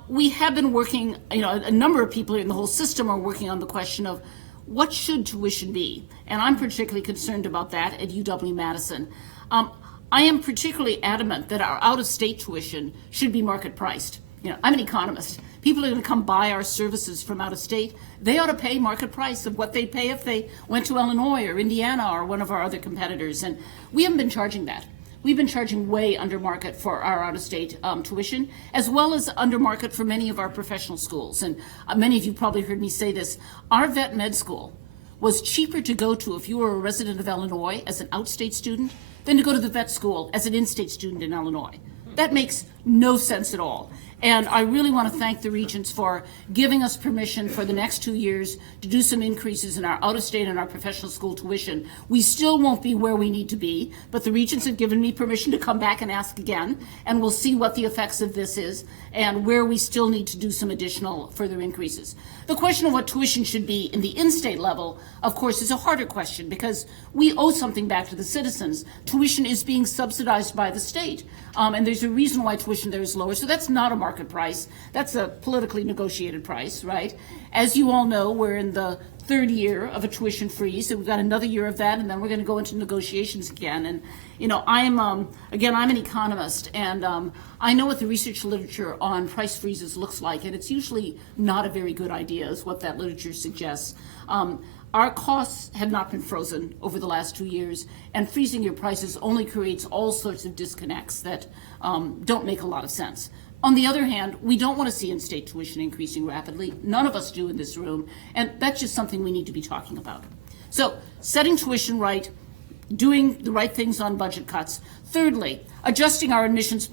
we have been working, a number of people in the whole system are working on the question of what should tuition be? And I'm particularly concerned about that at UW-Madison. I am particularly adamant that our out-of-state tuition should be market priced. I'm an economist. People are going to come buy our services from out of state. They ought to pay market price of what they pay if they went to Illinois or Indiana or one of our other competitors. And we haven't been charging that. We've been charging way under market for our out-of-state tuition, as well as under market for many of our professional schools. And many of you probably heard me say this. Our vet med school was cheaper to go to if you were a resident of Illinois as an out-state student than to go to the vet school as an in-state student in Illinois. That makes no sense at all. And I really want to thank the Regents for giving us permission for the next 2 years to do some increases in our out-of-state and our professional school tuition. We still won't be where we need to be, but the Regents have given me permission to come back and ask again, and we'll see what the effects of this is and where we still need to do some additional further increases. The question of what tuition should be in the in-state level, of course, is a harder question because we owe something back to the citizens. Tuition is being subsidized by the state, and there's a reason why tuition there is lower. So that's not a market price. That's a politically negotiated price, right? As you all know, we're in the third year of a tuition freeze, so we've got another year of that, and then we're going to go into negotiations again. And you know, I'm an economist, and I know what the research literature on price freezes looks like, and it's usually not a very good idea, is what that literature suggests. Our costs have not been frozen over the last 2 years, and freezing your prices only creates all sorts of disconnects that don't make a lot of sense. On the other hand, we don't want to see in-state tuition increasing rapidly. None of us do in this room, and that's just something we need to be talking about. So, setting tuition right, doing the right things on budget cuts. Thirdly, adjusting our admissions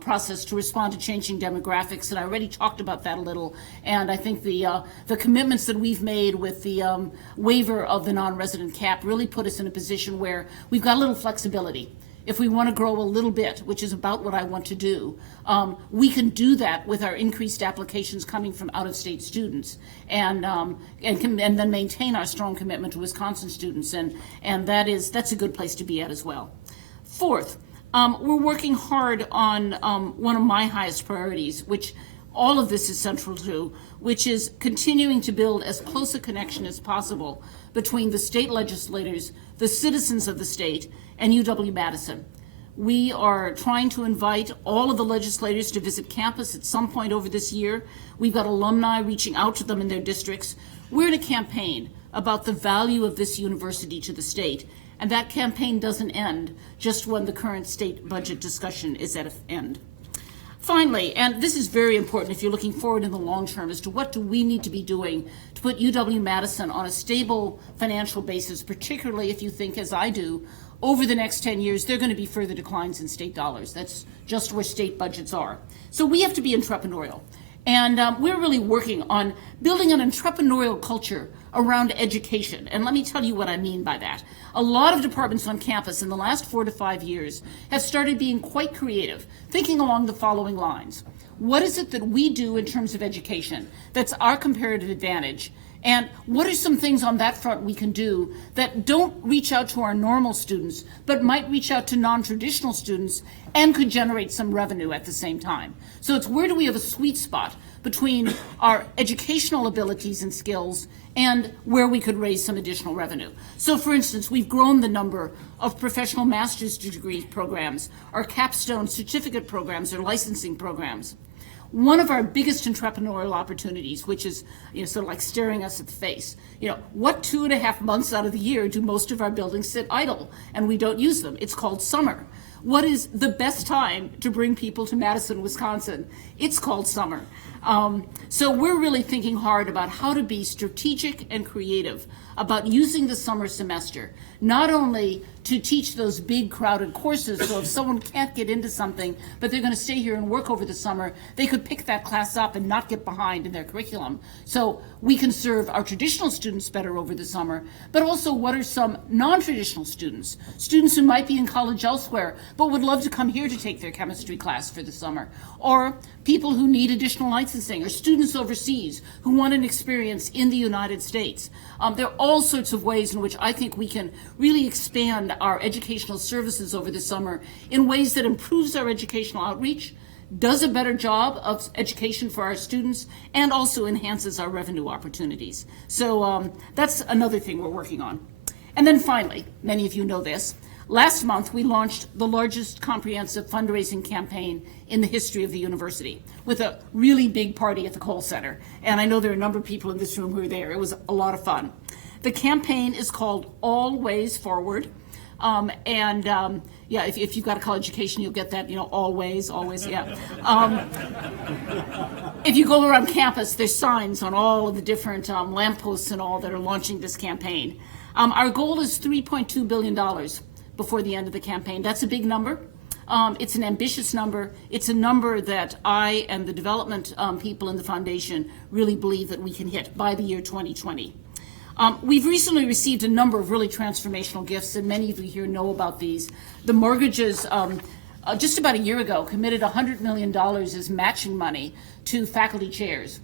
process to respond to changing demographics, and I already talked about that a little, and I think the commitments that we've made with the waiver of the non-resident cap really put us in a position where we've got a little flexibility. If we want to grow a little bit, which is about what I want to do, we can do that with our increased applications coming from out-of-state students, and then maintain our strong commitment to Wisconsin students, and that's a good place to be at as well. Fourth, we're working hard on one of my highest priorities, which all of this is central to, which is continuing to build as close a connection as possible between the state legislators, the citizens of the state, and UW-Madison. We are trying to invite all of the legislators to visit campus at some point over this year. We've got alumni reaching out to them in their districts. We're in a campaign about the value of this university to the state, and that campaign doesn't end just when the current state budget discussion is at an end. Finally, and this is very important if you're looking forward in the long term, as to what do we need to be doing to put UW-Madison on a stable financial basis, particularly if you think, as I do, over the next 10 years, there are going to be further declines in state dollars. That's just where state budgets are. So we have to be entrepreneurial. And we're really working on building an entrepreneurial culture around education. And let me tell you what I mean by that. A lot of departments on campus in the last 4 to 5 years have started being quite creative, thinking along the following lines. What is it that we do in terms of education that's our comparative advantage? And what are some things on that front we can do that don't reach out to our normal students, but might reach out to non-traditional students and could generate some revenue at the same time? So it's where do we have a sweet spot between our educational abilities and skills and where we could raise some additional revenue. So for instance, we've grown the number of professional master's degree programs, our capstone certificate programs, or licensing programs. One of our biggest entrepreneurial opportunities, which is sort of like staring us at the face, what 2.5 months out of the year do most of our buildings sit idle and we don't use them? It's called summer. What is the best time to bring people to Madison, Wisconsin? It's called summer. So we're really thinking hard about how to be strategic and creative about using the summer semester, not only to teach those big crowded courses, so if someone can't get into something, but they're going to stay here and work over the summer, they could pick that class up and not get behind in their curriculum. So we can serve our traditional students better over the summer, but also what are some non-traditional students, students who might be in college elsewhere, but would love to come here to take their chemistry class for the summer, or people who need additional licensing, or students overseas who want an experience in the United States. There are all sorts of ways in which I think we can really expand our educational services over the summer in ways that improves our educational outreach, does a better job of education for our students, and also enhances our revenue opportunities. So that's another thing we're working on. And then finally, many of you know this, last month we launched the largest comprehensive fundraising campaign in the history of the university with a really big party at the Kohl Center. And I know there are a number of people in this room who are there. It was a lot of fun. The campaign is called All Ways Forward. If you've got a college education, you'll get that, always, yeah. If you go around campus, there's signs on all of the different lampposts and all that are launching this campaign. Our goal is $3.2 billion before the end of the campaign. That's a big number. It's an ambitious number. It's a number that I and the development people in the foundation really believe that we can hit by the year 2020. We've recently received a number of really transformational gifts, and many of you here know about these. The mortgages, just about a year ago, committed $100 million as matching money to faculty chairs.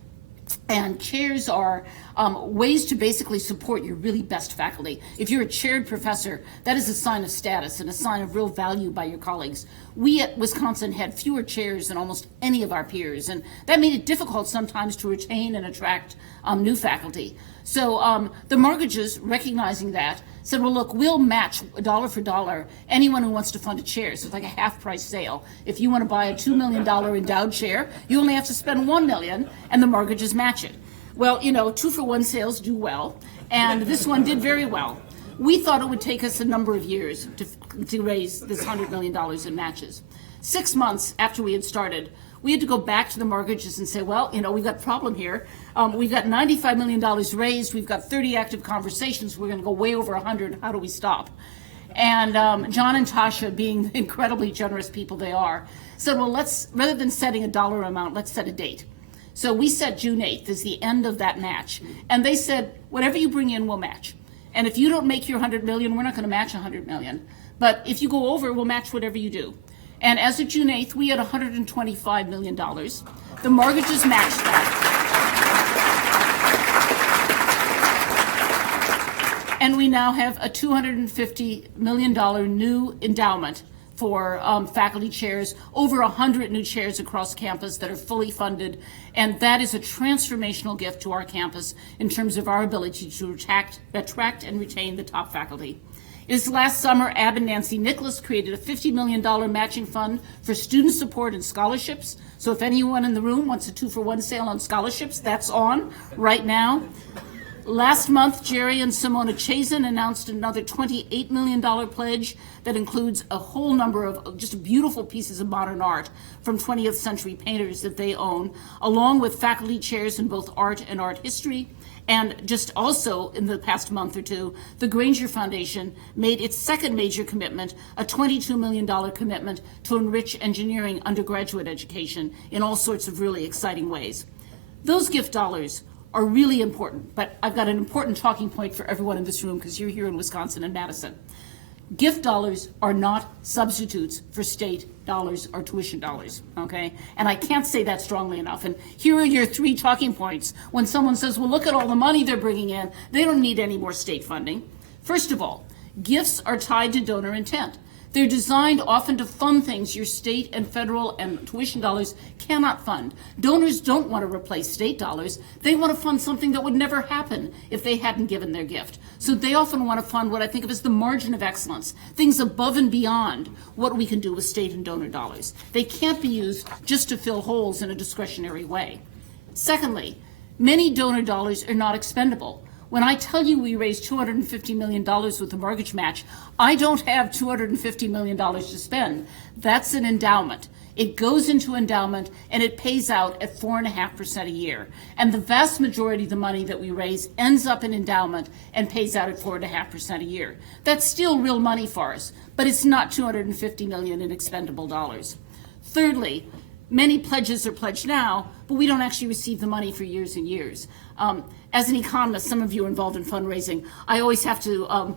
And chairs are ways to basically support your really best faculty. If you're a chaired professor, that is a sign of status and a sign of real value by your colleagues. We at Wisconsin had fewer chairs than almost any of our peers, and that made it difficult sometimes to retain and attract new faculty. So the mortgages, recognizing that, said, well, look, we'll match dollar for dollar anyone who wants to fund a chair. So it's like a half-price sale. If you want to buy a $2 million endowed chair, you only have to spend $1 million, and the mortgages match it. Well, 2-for-1 sales do well, and this one did very well. We thought it would take us a number of years to raise this $100 million in matches. 6 months after we had started, we had to go back to the mortgages and say, well, we've got a problem here. We've got $95 million raised. We've got 30 active conversations. We're going to go way over 100. How do we stop? And John and Tasha, being the incredibly generous people they are, said, well, rather than setting a dollar amount, let's set a date. So we set June 8th as the end of that match. And they said, whatever you bring in, we'll match. And if you don't make your 100 million, we're not going to match 100 million. But if you go over, we'll match whatever you do. And as of June 8th, we had $125 million. The mortgages matched that. And we now have a $250 million new endowment for faculty chairs, over 100 new chairs across campus that are fully funded. And that is a transformational gift to our campus in terms of our ability to attract and retain the top faculty. This last summer, Ab and Nancy Nicholas created a $50 million matching fund for student support and scholarships. So if anyone in the room wants a 2-for-1 sale on scholarships, that's on right now. Last month, Jerry and Simona Chazen announced another $28 million pledge that includes a whole number of just beautiful pieces of modern art from 20th century painters that they own, along with faculty chairs in both art and art history. And just also in the past month or two, the Granger Foundation made its second major commitment, a $22 million commitment to enrich engineering undergraduate education in all sorts of really exciting ways. Those gift dollars are really important, but I've got an important talking point for everyone in this room because you're here in Wisconsin and Madison. Gift dollars are not substitutes for state dollars or tuition dollars, okay? And I can't say that strongly enough. And here are your 3 talking points when someone says, well, look at all the money they're bringing in. They don't need any more state funding. First of all, gifts are tied to donor intent. They're designed often to fund things your state and federal and tuition dollars cannot fund. Donors don't want to replace state dollars. They want to fund something that would never happen if they hadn't given their gift. So they often want to fund what I think of as the margin of excellence, things above and beyond what we can do with state and donor dollars. They can't be used just to fill holes in a discretionary way. Secondly, many donor dollars are not expendable. When I tell you we raised $250 million with the mortgage match, I don't have $250 million to spend. That's an endowment. It goes into endowment and it pays out at 4.5% a year. And the vast majority of the money that we raise ends up in endowment and pays out at 4.5% a year. That's still real money for us, but it's not $250 million in expendable dollars. Thirdly, many pledges are pledged now, but we don't actually receive the money for years and years. As an economist, some of you are involved in fundraising, I always have to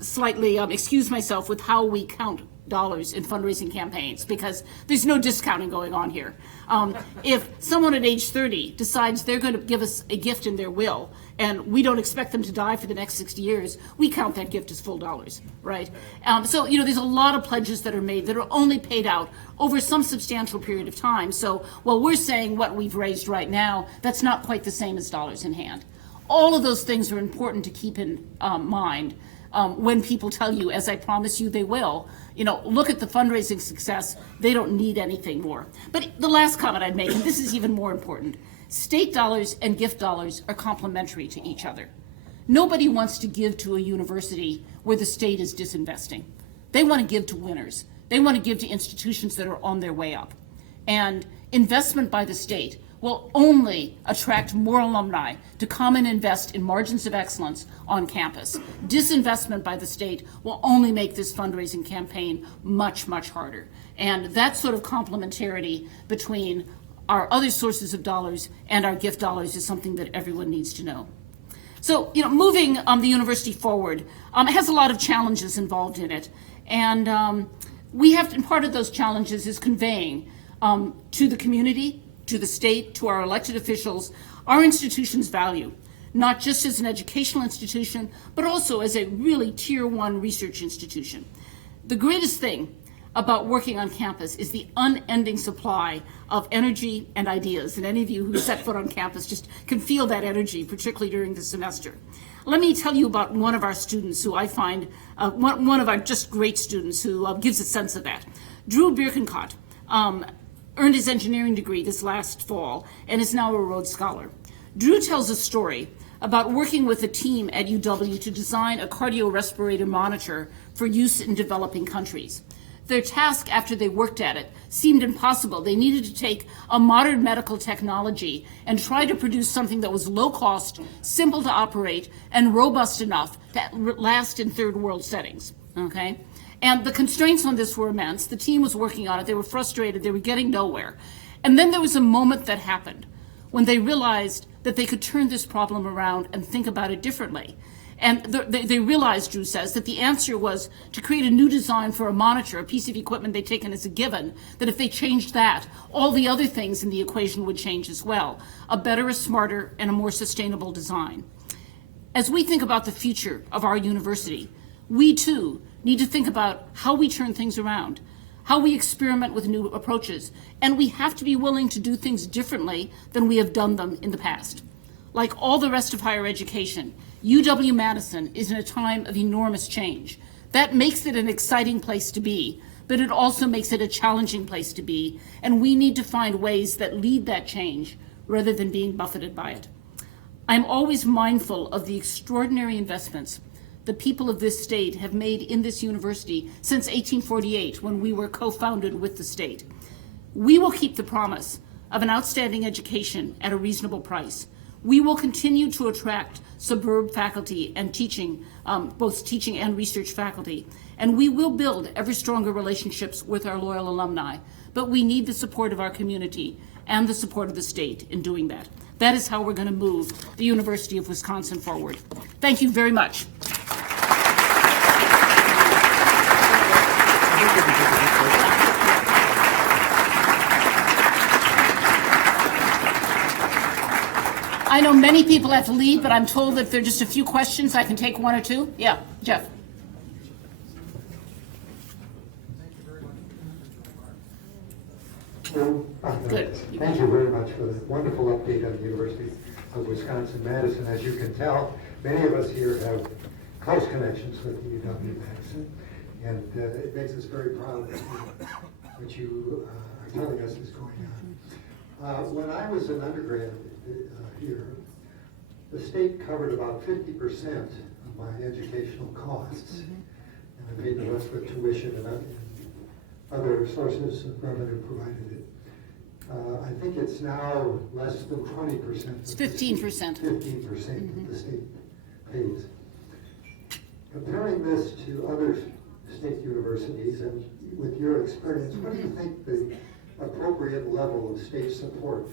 slightly excuse myself with how we count dollars in fundraising campaigns because there's no discounting going on here. If someone at age 30 decides they're going to give us a gift in their will and we don't expect them to die for the next 60 years, we count that gift as full dollars, right? So, there's a lot of pledges that are made that are only paid out over some substantial period of time. So while we're saying what we've raised right now, that's not quite the same as dollars in hand. All of those things are important to keep in mind when people tell you, as I promise you they will, look at the fundraising success, they don't need anything more. But the last comment I'd make, and this is even more important, state dollars and gift dollars are complementary to each other. Nobody wants to give to a university where the state is disinvesting. They want to give to winners. They want to give to institutions that are on their way up. And investment by the state will only attract more alumni to come and invest in margins of excellence on campus. Disinvestment by the state will only make this fundraising campaign much, much harder. And that sort of complementarity between our other sources of dollars and our gift dollars is something that everyone needs to know. So, moving the university forward, it has a lot of challenges involved in it. And we have to, and part of those challenges is conveying to the community, to the state, to our elected officials, our institution's value, not just as an educational institution, but also as a really tier 1 research institution. The greatest thing about working on campus is the unending supply of energy and ideas. And any of you who set foot on campus just can feel that energy, particularly during the semester. Let me tell you about one of our students who I find, one of our just great students who gives a sense of that. Drew Birkenkott earned his engineering degree this last fall and is now a Rhodes Scholar. Drew tells a story about working with a team at UW to design a cardiorespirator monitor for use in developing countries. Their task after they worked at it seemed impossible. They needed to take a modern medical technology and try to produce something that was low cost, simple to operate, and robust enough to last in third world settings, okay? And the constraints on this were immense. The team was working on it. They were frustrated. They were getting nowhere. And then there was a moment that happened when they realized that they could turn this problem around and think about it differently. And they realized, Drew says, that the answer was to create a new design for a monitor, a piece of equipment they'd taken as a given, that if they changed that, all the other things in the equation would change as well. A better, a smarter, and a more sustainable design. As we think about the future of our university, we too need to think about how we turn things around, how we experiment with new approaches, and we have to be willing to do things differently than we have done them in the past. Like all the rest of higher education, UW-Madison is in a time of enormous change. That makes it an exciting place to be, but it also makes it a challenging place to be, and we need to find ways that lead that change rather than being buffeted by it. I'm always mindful of the extraordinary investments the people of this state have made in this university since 1848, when we were co-founded with the state. We will keep the promise of an outstanding education at a reasonable price. We will continue to attract superb faculty and teaching, both teaching and research faculty, and we will build ever stronger relationships with our loyal alumni. But we need the support of our community and the support of the state in doing that. That is how we're going to move the University of Wisconsin forward. Thank you very much. I know many people have to leave, but I'm told that if there are just a few questions, I can take one or two. Yeah, Jeff. Good. Thank you very much for the wonderful update on the University of Wisconsin-Madison. As you can tell, many of us here have close connections with the UW-Madison, and it makes us very proud of what you are telling us is going on. When I was an undergrad here, the state covered about 50% of my educational costs, and I paid the rest with tuition and other sources of revenue provided it. I think it's now less than 20%. It's 15%. 15% that the state pays. Comparing this to other state universities and with your experience, what do you think the appropriate level of state support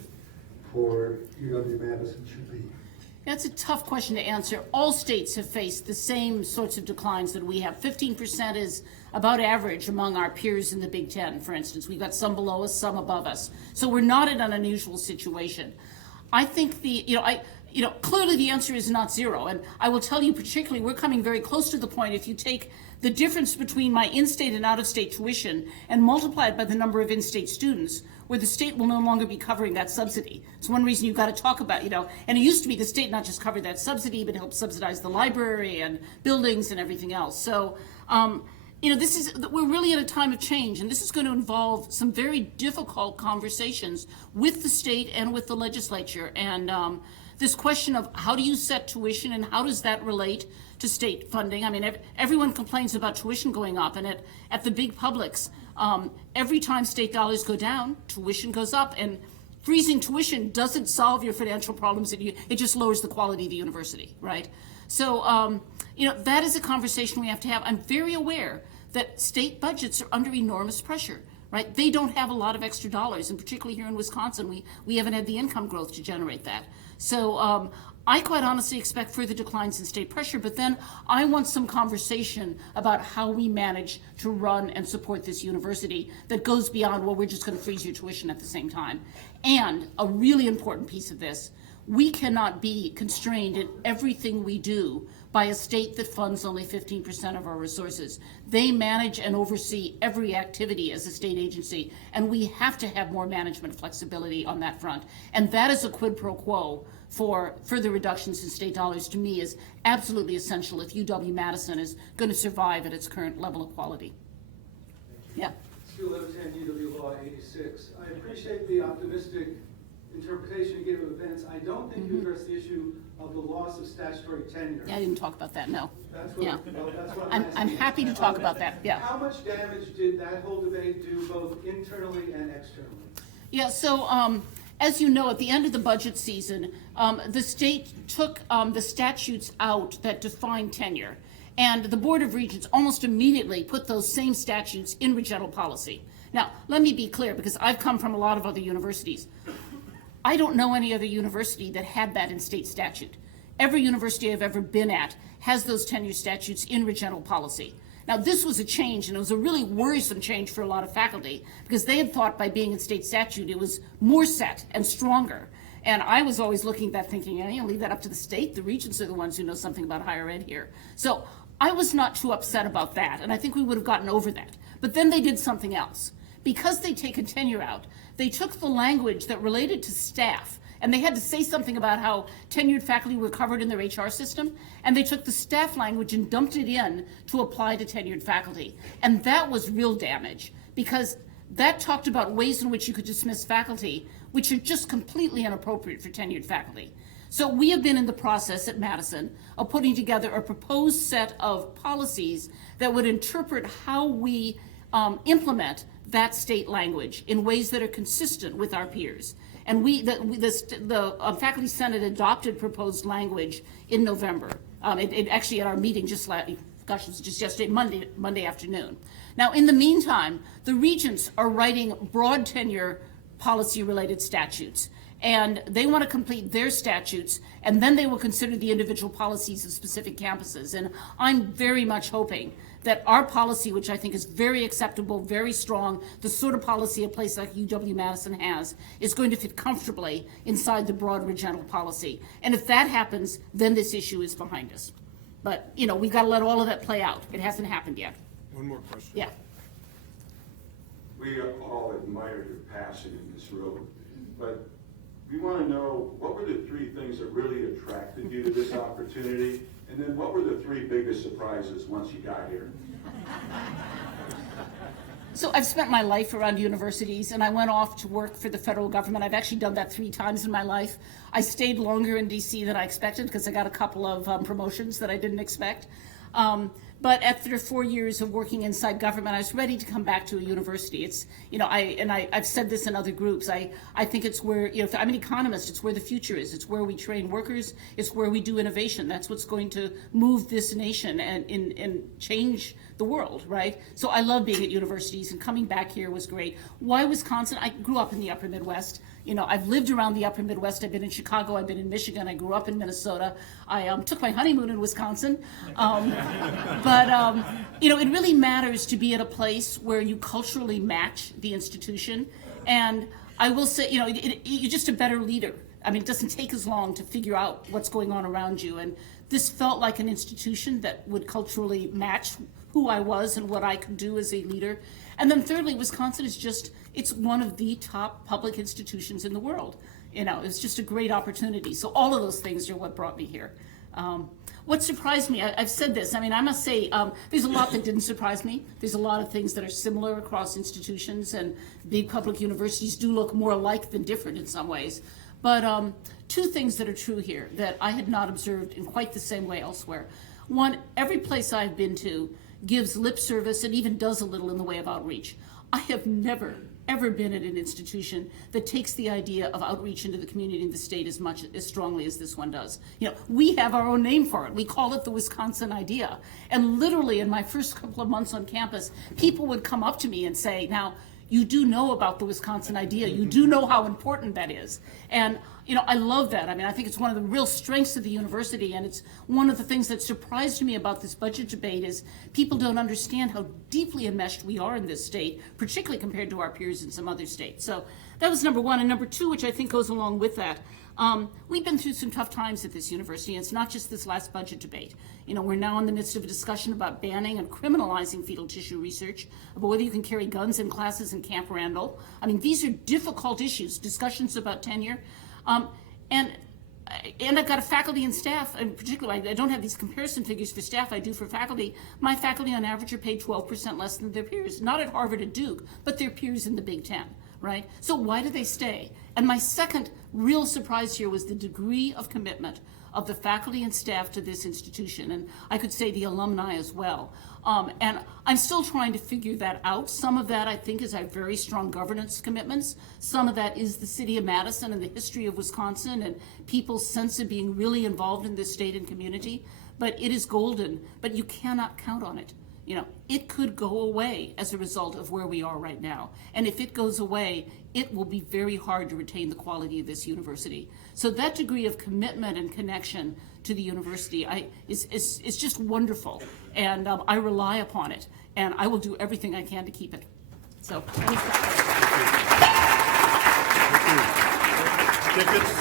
for UW-Madison should be? That's a tough question to answer. All states have faced the same sorts of declines that we have. 15% is about average among our peers in the Big Ten, for instance. We've got some below us, some above us. So we're not in an unusual situation. I think clearly the answer is not zero. And I will tell you particularly, we're coming very close to the point, if you take the difference between my in-state and out-of-state tuition and multiply it by the number of in-state students, where the state will no longer be covering that subsidy. It's one reason you've got to talk about, and it used to be the state not just covered that subsidy, but helped subsidize the library and buildings and everything else. So, we're really at a time of change, and this is going to involve some very difficult conversations with the state and with the legislature. And this question of how do you set tuition and how does that relate to state funding? I mean, everyone complains about tuition going up, and at the big publics, every time state dollars go down, tuition goes up, and freezing tuition doesn't solve your financial problems. It just lowers the quality of the university, right? So, that is a conversation we have to have. I'm very aware that state budgets are under enormous pressure, right? They don't have a lot of extra dollars, and particularly here in Wisconsin, we haven't had the income growth to generate that. So I quite honestly expect further declines in state pressure, but then I want some conversation about how we manage to run and support this university that goes beyond, well, we're just going to freeze your tuition at the same time. And a really important piece of this, we cannot be constrained in everything we do by a state that funds only 15% of our resources. They manage and oversee every activity as a state agency, and we have to have more management flexibility on that front. And that is a quid pro quo for further reductions in state dollars, to me, is absolutely essential if UW-Madison is going to survive at its current level of quality. Yeah. Stu Levitan, UW Law 86. I appreciate the optimistic interpretation you gave of events. I don't think you addressed the issue of the loss of statutory tenure. Yeah, I didn't talk about that, no. That's what, Yeah. well, that's what I'm asking. happy to talk about that, yeah. How much damage did that whole debate do both internally and externally? Yeah, so as you know, at the end of the budget season, the state took the statutes out that define tenure. And the Board of Regents almost immediately put those same statutes in general policy. Now, let me be clear, because I've come from a lot of other universities. I don't know any other university that had that in state statute. Every university I've ever been at has those tenure statutes in general policy. Now, this was a change, and it was a really worrisome change for a lot of faculty, because they had thought by being in state statute it was more set and stronger. And I was always looking at that thinking, leave that up to the state. The regents are the ones who know something about higher ed here. So I was not too upset about that, and I think we would have gotten over that. But then they did something else. Because they'd taken tenure out, they took the language that related to staff, and they had to say something about how tenured faculty were covered in their HR system, and they took the staff language and dumped it in to apply to tenured faculty. And that was real damage, because that talked about ways in which you could dismiss faculty, which are just completely inappropriate for tenured faculty. So we have been in the process at Madison of putting together a proposed set of policies that would interpret how we implement that state language in ways that are consistent with our peers. And the Faculty Senate adopted proposed language in November. It actually at our meeting it was just yesterday, Monday afternoon. Now, in the meantime, the regents are writing broad tenure policy-related statutes. And they want to complete their statutes, and then they will consider the individual policies of specific campuses. And I'm very much hoping that our policy, which I think is very acceptable, very strong, the sort of policy a place like UW-Madison has, is going to fit comfortably inside the broad regional policy. And if that happens, then this issue is behind us. But, we've got to let all of that play out. It hasn't happened yet. One more question. Yeah. We all admire your passion in this road, but we want to know, what were the three things that really attracted you to this opportunity? And then what were the three biggest surprises once you got here? So I've spent my life around universities, and I went off to work for the federal government. I've actually done that 3 times in my life. I stayed longer in DC than I expected because I got a couple of promotions that I didn't expect. But after 4 years of working inside government, I was ready to come back to a university. It's, I've said this in other groups. I think it's where, I'm an economist, it's where the future is. It's where we train workers. It's where we do innovation. That's what's going to move this nation and change the world, right? So I love being at universities, and coming back here was great. Why Wisconsin? I grew up in the upper Midwest. I've lived around the upper Midwest. I've been in Chicago. I've been in Michigan. I grew up in Minnesota. I took my honeymoon in Wisconsin. But it really matters to be at a place where you culturally match the institution. And I will say, you're just a better leader. I mean, it doesn't take as long to figure out what's going on around you. And this felt like an institution that would culturally match who I was and what I could do as a leader. And then thirdly, Wisconsin is it's one of the top public institutions in the world. It's just a great opportunity. So all of those things are what brought me here. What surprised me, I've said this, I must say, there's a lot that didn't surprise me. There's a lot of things that are similar across institutions, and big public universities do look more alike than different in some ways. But 2 things that are true here that I had not observed in quite the same way elsewhere. One, every place I've been to gives lip service and even does a little in the way of outreach. I have never, ever been at an institution that takes the idea of outreach into the community and the state as strongly as this one does. We have our own name for it. We call it the Wisconsin idea. And literally in my first couple of months on campus, people would come up to me and say, now, you do know about the Wisconsin idea. You do know how important that is. And, I love that. I mean, I think it's one of the real strengths of the university, and it's one of the things that surprised me about this budget debate is people don't understand how deeply enmeshed we are in this state, particularly compared to our peers in some other states. So that was number one. And number two, which I think goes along with that, we've been through some tough times at this university, and it's not just this last budget debate. We're now in the midst of a discussion about banning and criminalizing fetal tissue research, about whether you can carry guns in classes in Camp Randall. I mean, these are difficult issues, discussions about tenure. And I've got a faculty and staff, and particularly, I don't have these comparison figures for staff, I do for faculty. My faculty on average are paid 12% less than their peers, not at Harvard or Duke, but their peers in the Big Ten, right? So why do they stay? And my second real surprise here was the degree of commitment of the faculty and staff to this institution, and I could say the alumni as well. And I'm still trying to figure that out. Some of that, I think, is our very strong governance commitments. Some of that is the city of Madison and the history of Wisconsin and people's sense of being really involved in this state and community. But it is golden, but you cannot count on it. It could go away as a result of where we are right now. And if it goes away, it will be very hard to retain the quality of this university. So that degree of commitment and connection to the university is just wonderful. And I rely upon it. And I will do everything I can to keep it. So, Tickets?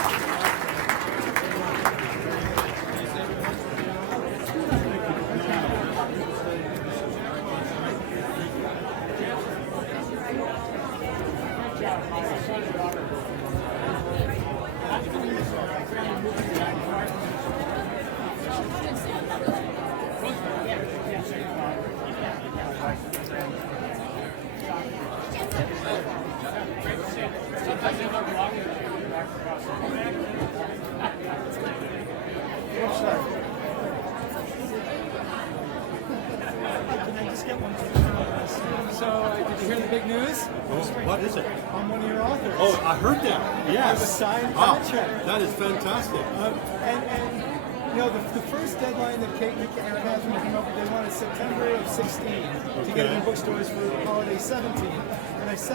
So, did you hear the big news? What is it? I'm one of your authors. Oh, I heard that. Yes. I have a signed contract. That is fantastic. The first deadline that Kate and Aaron has when they came up with, they wanted September of 16 to get it in bookstores for holiday 17. And I said,